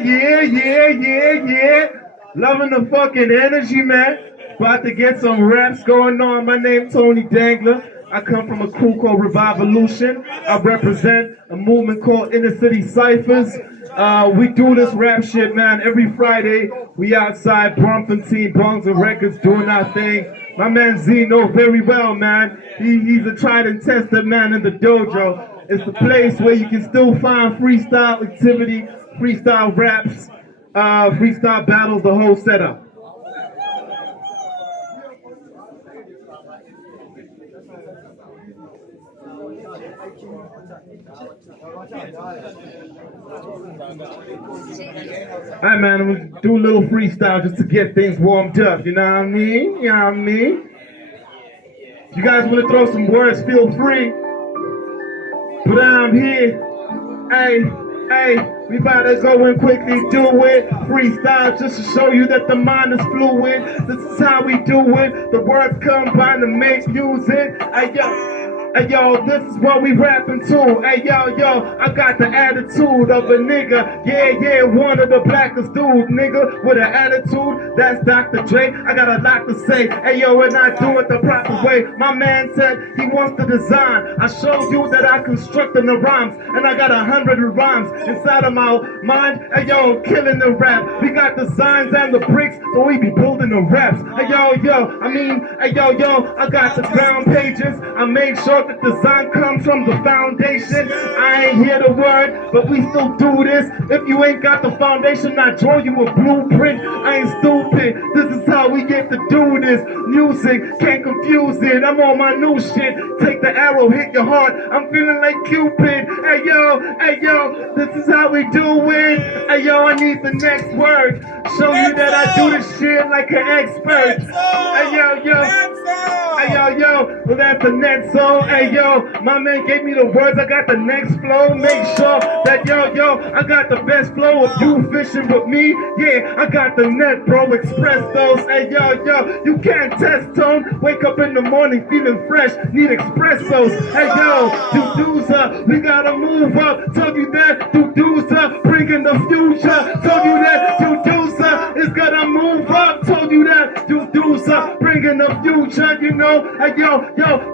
Loving the fucking energy, man. About to get some raps going on. My name's Tony Dangler. I come from a crew called Revolution. I represent a movement called Inner City Cyphers. We do this rap shit, man. Every Friday, we outside Bromfontein, Bongs and Records doing our thing. My man Z knows very well, man. He's a tried and tested man in the dojo. It's the place where you can still find freestyle activity, freestyle raps, freestyle battles, the whole setup. Alright, man, we'll do a little freestyle just to get things warmed up, you know what I mean? If you guys want to throw some words, feel free. But I'm here, we about to go and quickly do it. Freestyle just to show you that the mind is fluid. This is how we do it. The words combine to make music. Hey yo, this is what we rapping to. Hey yo, I got the attitude of a nigga. Yeah, one of the blackest dudes, nigga, with an attitude. That's Dr. Dre. I got a lot to say. Hey yo, and I do it the proper way. My man said he wants to design. I showed you that I constructed the rhymes, and I got 100 rhymes inside of my mind. Hey yo, I'm killing the rap. We got the signs and the bricks, so we be building the raps. Hey yo, I got the ground pages. I made sure the design comes from the foundation. I ain't hear the word, but we still do this. If you ain't got the foundation, I draw you a blueprint. I ain't stupid. This is how we get to do this. Music can't confuse it. I'm on my new shit. Take the arrow, hit your heart. I'm feeling like Cupid. Hey yo, this is how we do it. Hey yo, I need the next word. Show you that I do this shit like an expert. Hey yo, well that's the Netso. Hey yo, my man gave me the words, I got the next flow. Make sure that yo, I got the best flow. If you fishing with me, yeah, I got the net, bro. Express those. Hey yo, you can't test tone. Wake up in the morning feeling fresh, need espressos. Hey yo, Duduza, we gotta move up. Told you that Duduza, bringing the future. Told you that Duduza is gonna move up. Told you that Duduza, bringing in the future, you know. Hey, yo,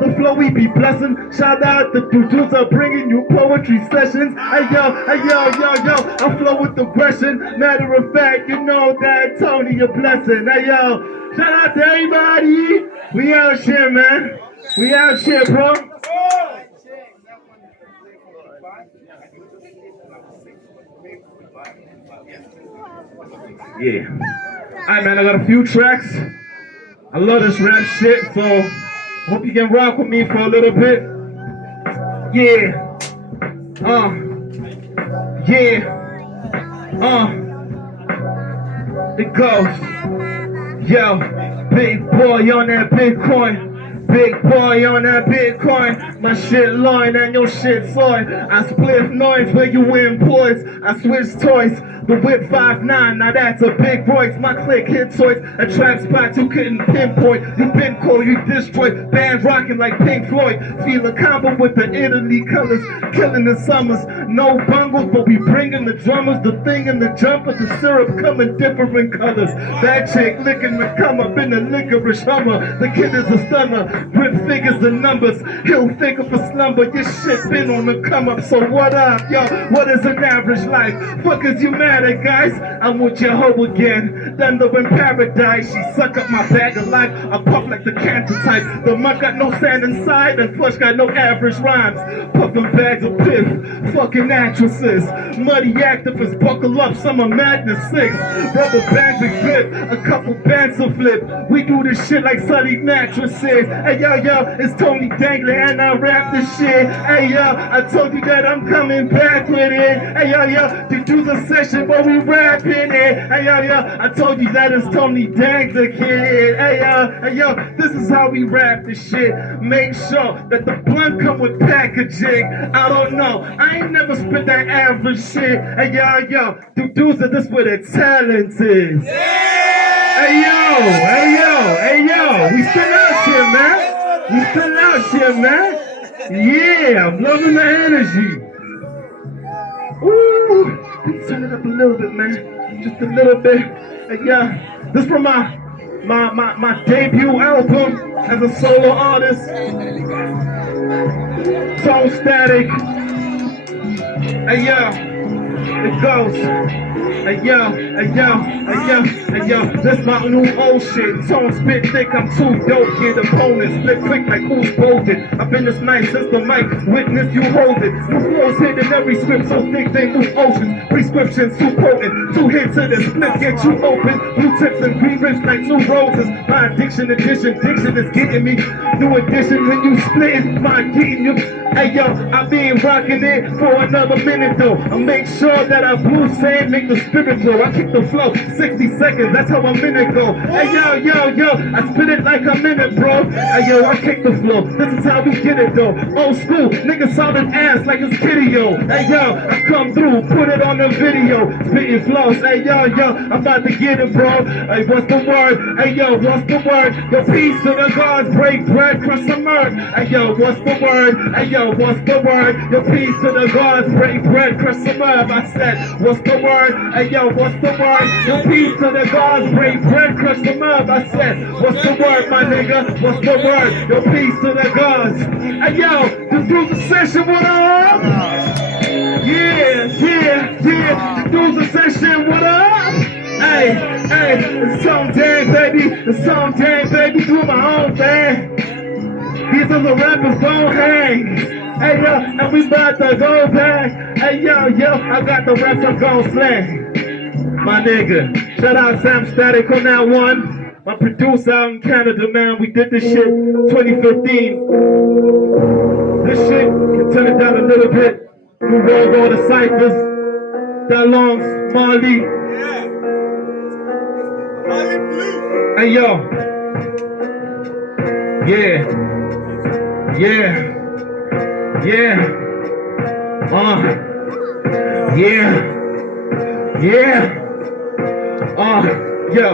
the flow we be blessing. Shout out to Duduza bringing you poetry sessions. Hey, yo, I flow with aggression. Matter of fact, you know that Tony a blessing. Hey, yo, shout out to everybody. We out here, man. We out here, bro. Yeah. Alright, man, I got a few tracks. I love this rap shit, so hope you can rock with me for a little bit. Yeah. It goes. Yo, big boy on that Bitcoin. Big boy on that Bitcoin. My shit loin and your shit soy. I split noise where you win poise. I switch toys. The whip 5'9", now that's a big voice. My click hit toys. A trap spot you couldn't pinpoint. You been cold, you destroyed. Band rocking like Pink Floyd. Feel a combo with the Italy colors. Killing the summers. No bungles, but we bringing the drummers. The thing in the jumper, the syrup coming different colors. That chick licking the come up in the licorice hummer. The kid is a stunner. Rip figures and numbers, he'll figure for slumber. Your shit been on the come up, so what up, yo? What is an average life? Fuckers, you mad at guys? I'm with your hoe again. Thunder in paradise, she suck up my bag of life. I pop like the cancer type. The mud got no sand inside, and flush got no average rhymes. Puffin' bags of piff, fucking actresses. Muddy activists, buckle up, summer madness 6. Rubber bands and grip, a couple bands to flip. We do this shit like sunny mattresses. Hey yo, it's Tony Dangler and I rap this shit. Hey yo, I told you that I'm coming back with it. Hey yo, to do the session where we rapping it. Hey yo, I told you that it's Tony Dangler, kid. Hey yo, this is how we rap this shit. Make sure that the blunt come with packaging. I don't know, I ain't never spit that average shit. Hey yo, Duduza, this where the talent is. Hey yo, we still out here, man. We still out here, man. Yeah, I'm loving the energy. Ooh, let's turn it up a little bit, man. Just a little bit. Hey, yeah, this from my debut album as a solo artist. Tone Static. Hey, yeah, it goes. Hey yo, this my new old shit. Tone spit thick, I'm too dope. Get opponents, split quick like who's bolted. I've been this nice since the mic, witness you hold it. New flows hitting every script, so thick they move oceans. Prescriptions too potent, 2 hits of the split get you open. Blue tips and green rips like 2 roses. My diction is getting me. New edition when you splitting, mine getting you. Hey yo, I been rocking it for another minute though. I make sure that I blue sand make the spirit glow. I kick the flow 60 seconds, that's how a minute go. Hey yo, I spit it like a minute, bro. Hey yo, I kick the flow. This is how we get it though. Old school, niggas solid ass like it's video. Hey yo, I come through, put it on the video. Spitting flows. Hey yo, I'm about to get it, bro. Hey, what's the word? Hey yo, what's the word? Your piece to the gods, break bread, crush some earth. Hey yo, what's the word? Hey yo, what's the word? Your piece to the gods, break bread, crush some earth. I said, what's the word? Hey yo, what's the word? Your piece to the gods, break bread, crush some earth. I said, what's the word, my nigga? What's the word? Your piece to the gods. Hey yo, Duduza session, what up? Yeah, Duduza session, what up? Hey, it's some damn baby, do my own thing. These other rappers don't hang. Hey yo, and we about to go back. Hey yo, I got the raps I'm gon' slang. My nigga, shout out Sam Static on that one. My producer out in Canada, man, we did this shit 2015. This shit, can turn it down a little bit. New World Order Cyphers, Dalongs, Marley. Hey yo, yeah, yo,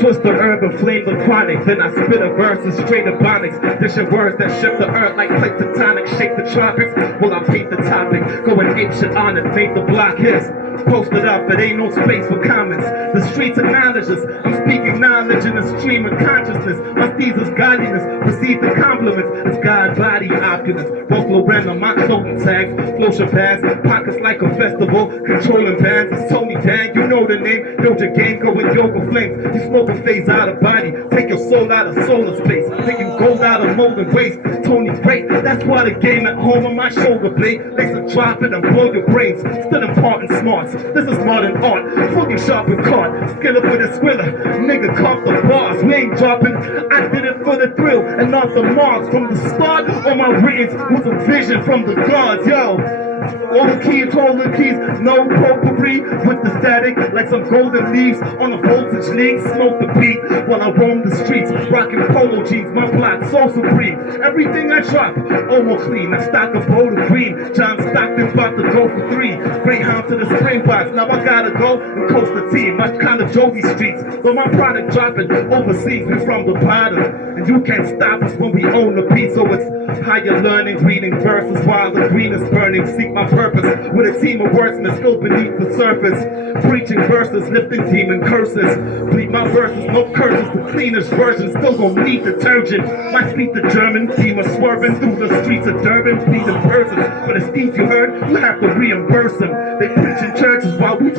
Twist the herb and flame the chronic. Then I spit a verse and straight ebonics. Dish your words that shift the earth like plate tectonic. Shake the tropics. Well, I paint the topic. Go and ape shit on it. Make the block hiss. Post it up, it ain't no space for comments. The streets acknowledge us. I'm speaking knowledge in a stream of consciousness. My steeds is godliness. Receive the compliments. It's God body opulence. Broke Lorena, my clothing tags. Floatia pads. Pockets like a festival. Controlling bands. It's Tony Dang. You know the name. Build your game. Go with yoga flames. You smoke a phase out of body. Take your soul out of solar space. Taking gold out of mold and waste. Tony great. That's why the game at home on my shoulder blade. Lace a drop it and blow your brains. Still important smarts. This is modern art. Fucking sharp and caught. Skill up with a squiller. Nigga caught the bars. We ain't dropping. I did it for the thrill and not the marks. From the start on my writings was a vision from the gods. Yo. All the keys, hold the keys, no potpourri with the static, like some golden leaves on a voltage league. Smoke the beat while I roam the streets, rocking polo jeans, my block so supreme. Everything I drop, almost clean. I stock a bowl of green. John Stockton about to go for 3. Greyhound to the Springboks. Now I gotta go and coast the team. My kind of Jovi streets, but my product dropping overseas. We from the bottom, and you can't stop us when we own the beat. So it's higher learning, reading verses while the green is burning. Seek my purpose with a team of wordsmen still beneath the surface. Preaching verses, lifting demon curses. Bleed my verses, no curses. The cleanest version still gon' need detergent. Might speak the German, demon swerving through the streets of Durban. Bleed in person, but the steeds you heard, you have to reimburse them. They preach in churches while we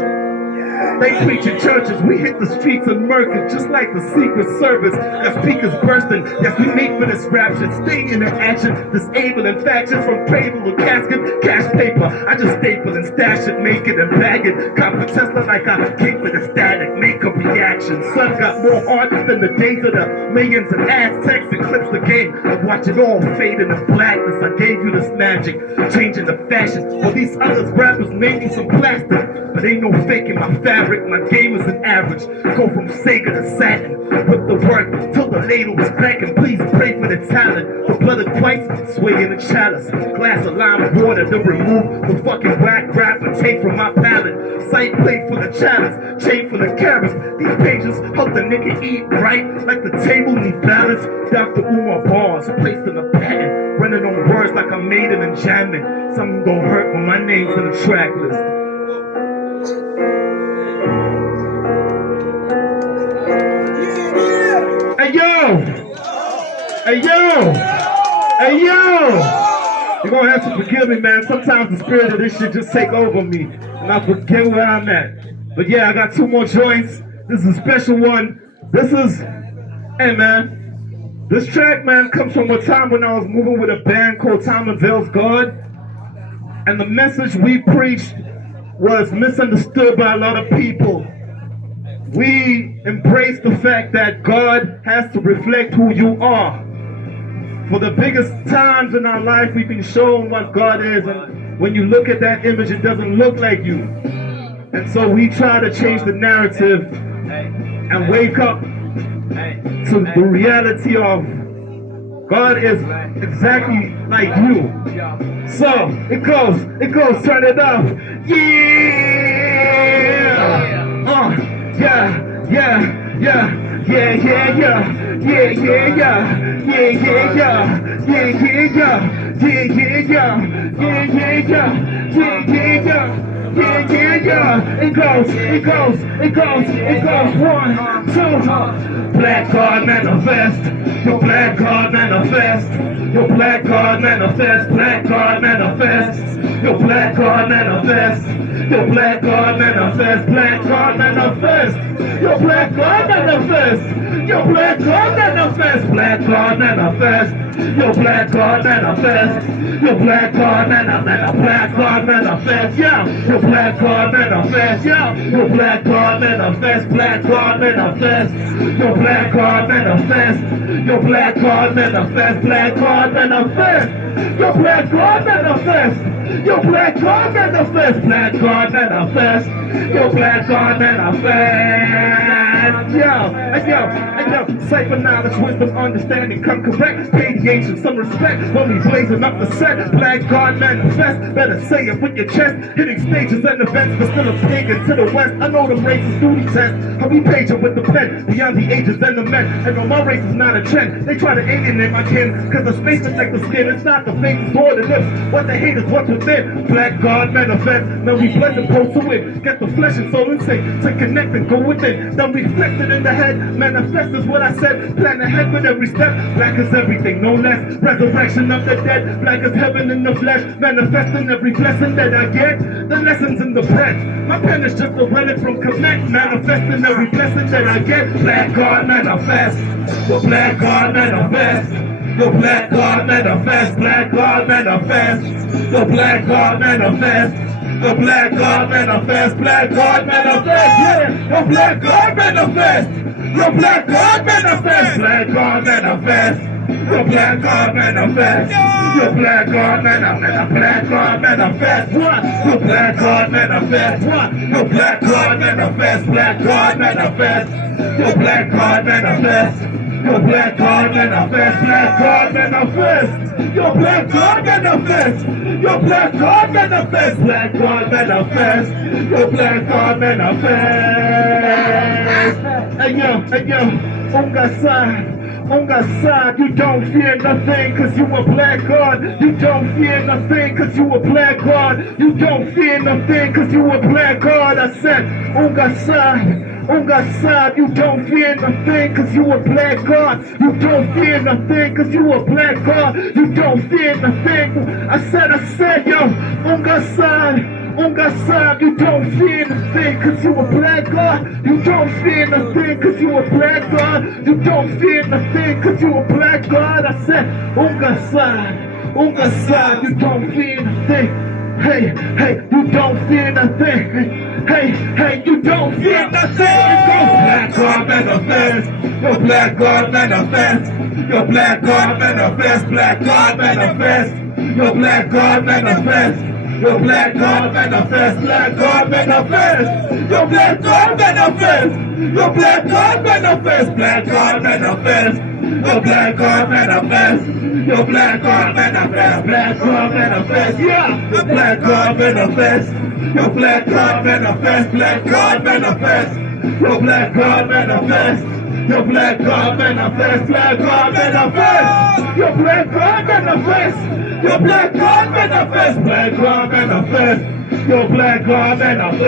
preach in churches. We hit the streets and murk it just like the Secret Service. Got speakers bursting. Yes, we made for this rapture. Stay in the action. Disabling factions from cradle to casket. Cash paper. I just staple and stash it, make it and bag it. Cop a Tesla like I came for the static. Make a reaction. Sun got more heart than the days of the millions of Aztecs. Eclipse the game. I watch it all fade into blackness. I gave you this magic. Changing the fashion. Well, these others rappers made me some plastic. But ain't no faking my fabric. My game is an average. Go from Sega to Saturn. With the work till the ladle is back. And please pray for the talent. The blood of Christ sway in the chalice. Glass of lime water to remove the fucking whack rap and tape from my palate. Sight plate for the chalice. Chain for the carrots. These pages help the nigga eat right. Like the table need balance. Dr. Umar bars placed in the patent. Running on words like I made it and jamming. Something gon' hurt when my name's in the track list. Hey yo! Hey yo! Hey yo! You're gonna have to forgive me, man. Sometimes the spirit of this shit just take over me. And I forget where I'm at. But yeah, I got 2 more joints. This is a special one. This is, hey man. This track, man, comes from a time when I was moving with a band called Time and Veil's God. And the message we preached was misunderstood by a lot of people. We embrace the fact that God has to reflect who you are. For the biggest times in our life, we've been shown what God is, and when you look at that image, it doesn't look like you. And so we try to change the narrative and wake up to the reality of God is exactly like you. So it goes, turn it up. It goes. 1, 2. Black card manifest. Your black card manifest. Your black card manifest. Black card manifest. Your black card manifest. Your black card manifest. Black card manifest. Your black card manifest. Your black card manifest. Black card manifest. Your black card manifest. Your black card manifest. Black card manifest. Yeah. Your black card manifest. Yeah. Your black card manifest. Black card manifest. Your black card manifest. Your black card manifest. Black card manifest. Your black card manifest. Your black card manifest, black card manifest. Your black card manifest. Yo, cipher knowledge, wisdom, understanding, come correct. Radiation, some respect when we blazing up the set. Black card manifest, better say it with your chest. Hitting stages and events, but still a pagan to the west. I know them races do these tests. How we page it with the pen, beyond the ages and the men. And no, my race is not a trend. They try to alienate my kin, cause the space is like the skin. It's not the face, it's or the lips. What they hate is what's within. Black God manifest. Now we bless and post to it. Get the flesh and soul and sync to connect and go within. Then reflect it in the head. Manifest is what I said. Plan ahead with every step. Black is everything, no less. Resurrection of the dead. Black is heaven in the flesh. Manifesting every blessing that I get. The lessons in the pen. My pen is just a relic from connect. Manifesting every blessing that I get. Black God manifest. The black God manifest. The black God manifest, black God manifest. The black God manifest. The black God manifest, black God manifest. Yeah, the black God manifest. The black God manifest, black God manifest. The black God manifest. The black God manifest. Black God manifest. What? The black God manifest. What? The black God manifest. Black God manifest. The black God manifest. Your black God manifest, black God manifest. Your black God manifest. Your black God manifest, black God manifest. Your black God manifest. Hey yo, on God side, you don't fear nothing cause you a black God. You don't fear nothing cause you a black God. You don't fear nothing cause you a black God. I said, on God side, you don't fear nothing cause you a black God. You don't fear nothing cause you a black God. You don't fear nothing. I said, yo, on God side, you don't fear nothing cause you a black God. You don't fear nothing cause you a black God. You don't fear nothing cause you a black God. I said, on God side, you don't fear nothing. Hey, you don't fear nothing. Hey, you don't fear nothing. Black God manifest. Your black God manifest. Your black God manifest. Black God manifest. Your black God manifest. Your black God manifest. Black God manifest. Your black God manifest. Your black God manifest. Black God manifest. Your black God manifest. Your black God manifest. Black God manifest. Yeah. Your black God manifest. Your black God manifest. Black God manifest. Your black God manifest. Your black God manifest. Black God manifest. Your black God manifest. Your black God manifest. Black God manifest. Your black God manifest.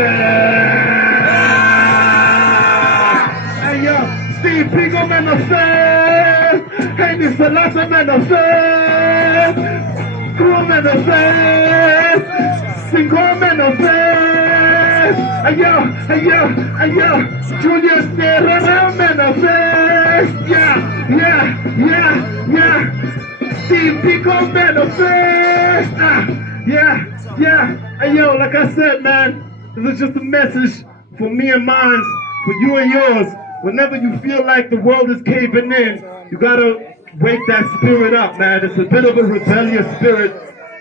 Hey yo, Steve Pico manifest. Hey, this a lot of manifest. Crew manifest. Single manifest. Hey yo, Julius Nerana manifest. Yeah. Steve Pico manifest. Yeah. Hey yo, like I said, man, this is just a message for me and mine, for you and yours. Whenever you feel like the world is caving in, you gotta wake that spirit up, man. It's a bit of a rebellious spirit,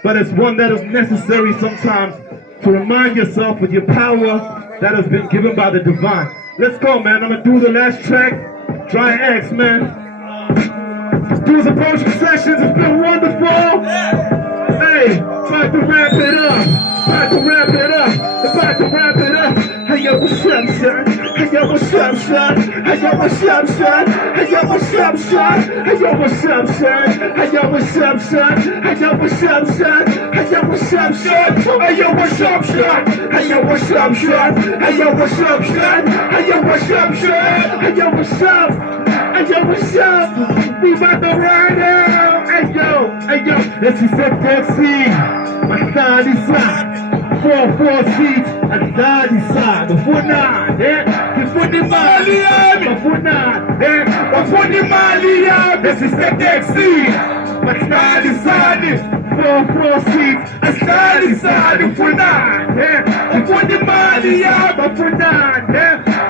but it's one that is necessary sometimes to remind yourself of your power that has been given by the divine. Let's go, man. I'm gonna do the last track, Dry X, man. Duduza Poetry Sessions, it's been wonderful. Hey, about to wrap it up. Hey yo, what's up, son? Hey yo, what's up, son? Hey yo, what's up, son? Hey yo, what's up, son? Hey yo, what's up, son? Hey yo, what's up, son? Hey yo, what's up, son? Hey yo, what's up, son? Hey yo, what's up, son? Hey yo, what's up, son? Hey yo, what's up, son? Hey yo, what's up, son? Hey yo, what's up? Hey yo, what's up? We about to ride out. Hey yo, let's see that taxi. My side is side. 4 seats at the daddy side. Before 9, before the Malian. Before 9, before the Malian. This is the taxi. My side is side. 4 seats, asali sali ufunane, ufuni mali yami ufunane,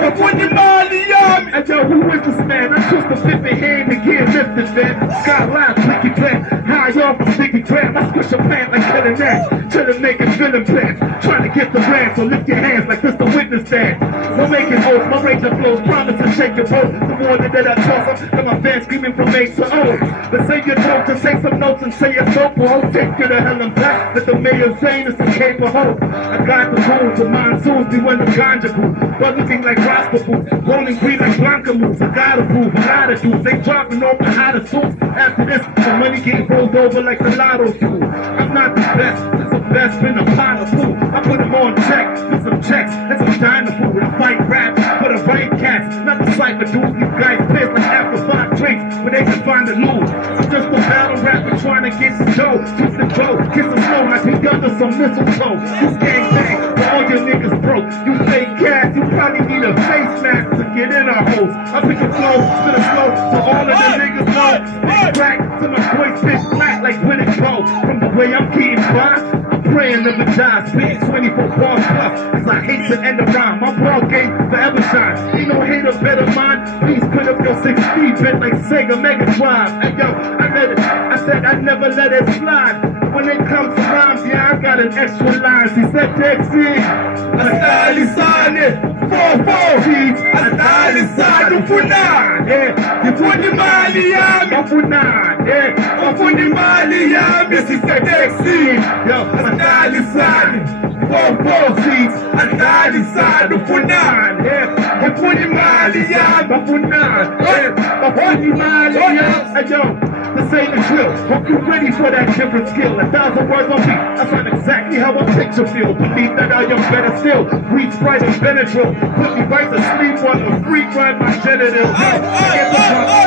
ufuni mali yami. And yo, who is this man? I twist the 50 hand to get lifted, man. Skyline, blicky plan, high off a sticky gram. I squish a plant like killing that, chillin' making villain plans, trying to get the brand. So lift your hands like this the witness stand. No making oaths, my razor flows, promise to shake your boat. The morning that I toss them, got my fans screaming from A to O. But say your joke, to take some notes and say it's dope, or I'll take you to hell and back. That the mayor's saying is the cape of hope. I got the rules of monsoons, be when the ganja grew. But looking like Rasta food, rolling green like Blanca moves. I gotta prove a lot of dudes, they dropping off the hottest suits. After this, the money getting rolled over like the lotto too. I'm not the best, it's the best in a pot of food. I put them on check, with some checks, and some diner food. I fight rap for the right cats, not the cypher dudes. These guys pissed like after 5 drinks, when they can find the loot. I'm just a battle rapper trying to get the dough. Twist the dough, kiss the snow like we under some mistletoe. You gang bang, but all your niggas broke. You fake cats, you probably need a face mask to get in our holes. I pick a flow, spit a slow, so all of the niggas know. Spit crack, till my voice spit flat like when it go. From the way I'm getting by, I'm praying never die. Spitting 24 bars plus, cause I hate to end the rhyme. My broad game forever shine. Ain't no hater better mine. Please put up your 6 feet, bent like Sega Mega Drive. Hey yo, I said I never let it slide. When it comes to rhymes, yeah, I got an extra line. He said taxi, asali sane, 4 seats, asali sane, ufunane, ufuni mali yami, ufunane, ufuni mali yami. He said taxi, yo, asali sane, 4 seats, asali sane, ufunane, ufuni mali yami, ufunane, ufuni mali yami. Hey yo, this ain't a drill. Hope you ready for that different skill. 1,000 words on beat. I find exactly how a picture feel. Believe that I am better still. Breathe bright and Benadryl. Put me right to sleep while the freak ride my genitals. Get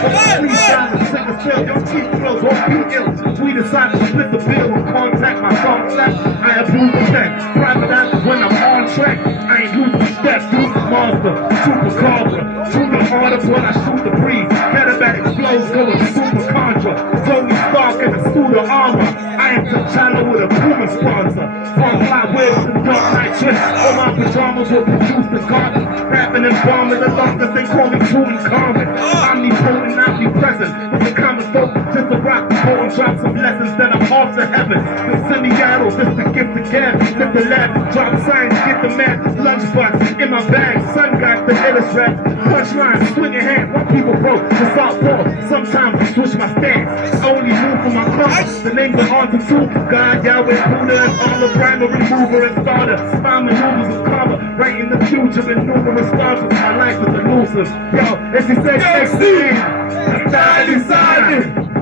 the freestyle and sing a still. Your cheap flows won't be ill. We decide to split the bill and contact my song slash. I approve the fact. Private actors when I'm on track. I ain't losing steps. Use the monster. Super cobra. Shoot the artist when I shoot the breeze. Catabatic flows going super contra. Tony Stark in a suit of armor. I am T'Challa with a Puma sponsor. Front fly waves and dark night trips. All my pajamas will produce the garden. Rapping and bombing the longest they call me true and common. Omnipotent, omnipresent. With the common folk, just to rock the boat and drop some lessons that I'm off to heaven. The semi-auto, just to gift the gab. Lift the lab, drop signs, get the map. Lunchbox in my bag. Sun got the illest rap. Punchline, swing your hand. What people broke, the southpaw. Sometimes I switch my stance. Only move for my cause. The names are on the two. God, Yahweh, Buddha, and all the primary mover and starter. Spy maneuvers of karma. Right in the future in numerous stars. My life is elusive. Yo, as he said, next scene. I died inside it. 4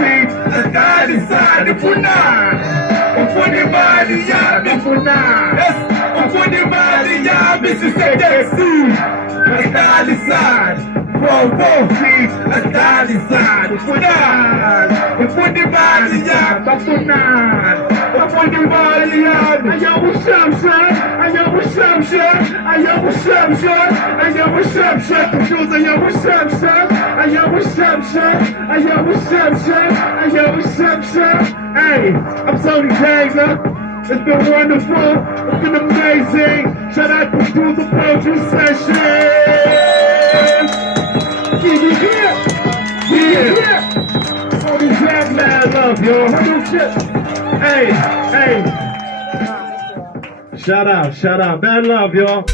feet. I died inside it. Ufuni mali yami. Yes. Ufuni mali yami. She said, next scene. I died inside. 4 feet, I died inside. Ufuni mali yami, ufuni mali yami. Ayo, what's up, son? Ayo, what's up, son? Ayo, what's up, son? Ayo, what's up, son? Duduza, ayo, what's up, son? Ayo, what's up, son? Ayo, what's up, son? Ayo, what's up, son? Hey, I'm Tony Dangler. It's been wonderful. It's been amazing. Shout out to Duduza Poetry Sessions. Yeah. All these rap mad love, yo. Hey. Shout out. Mad love, y'all.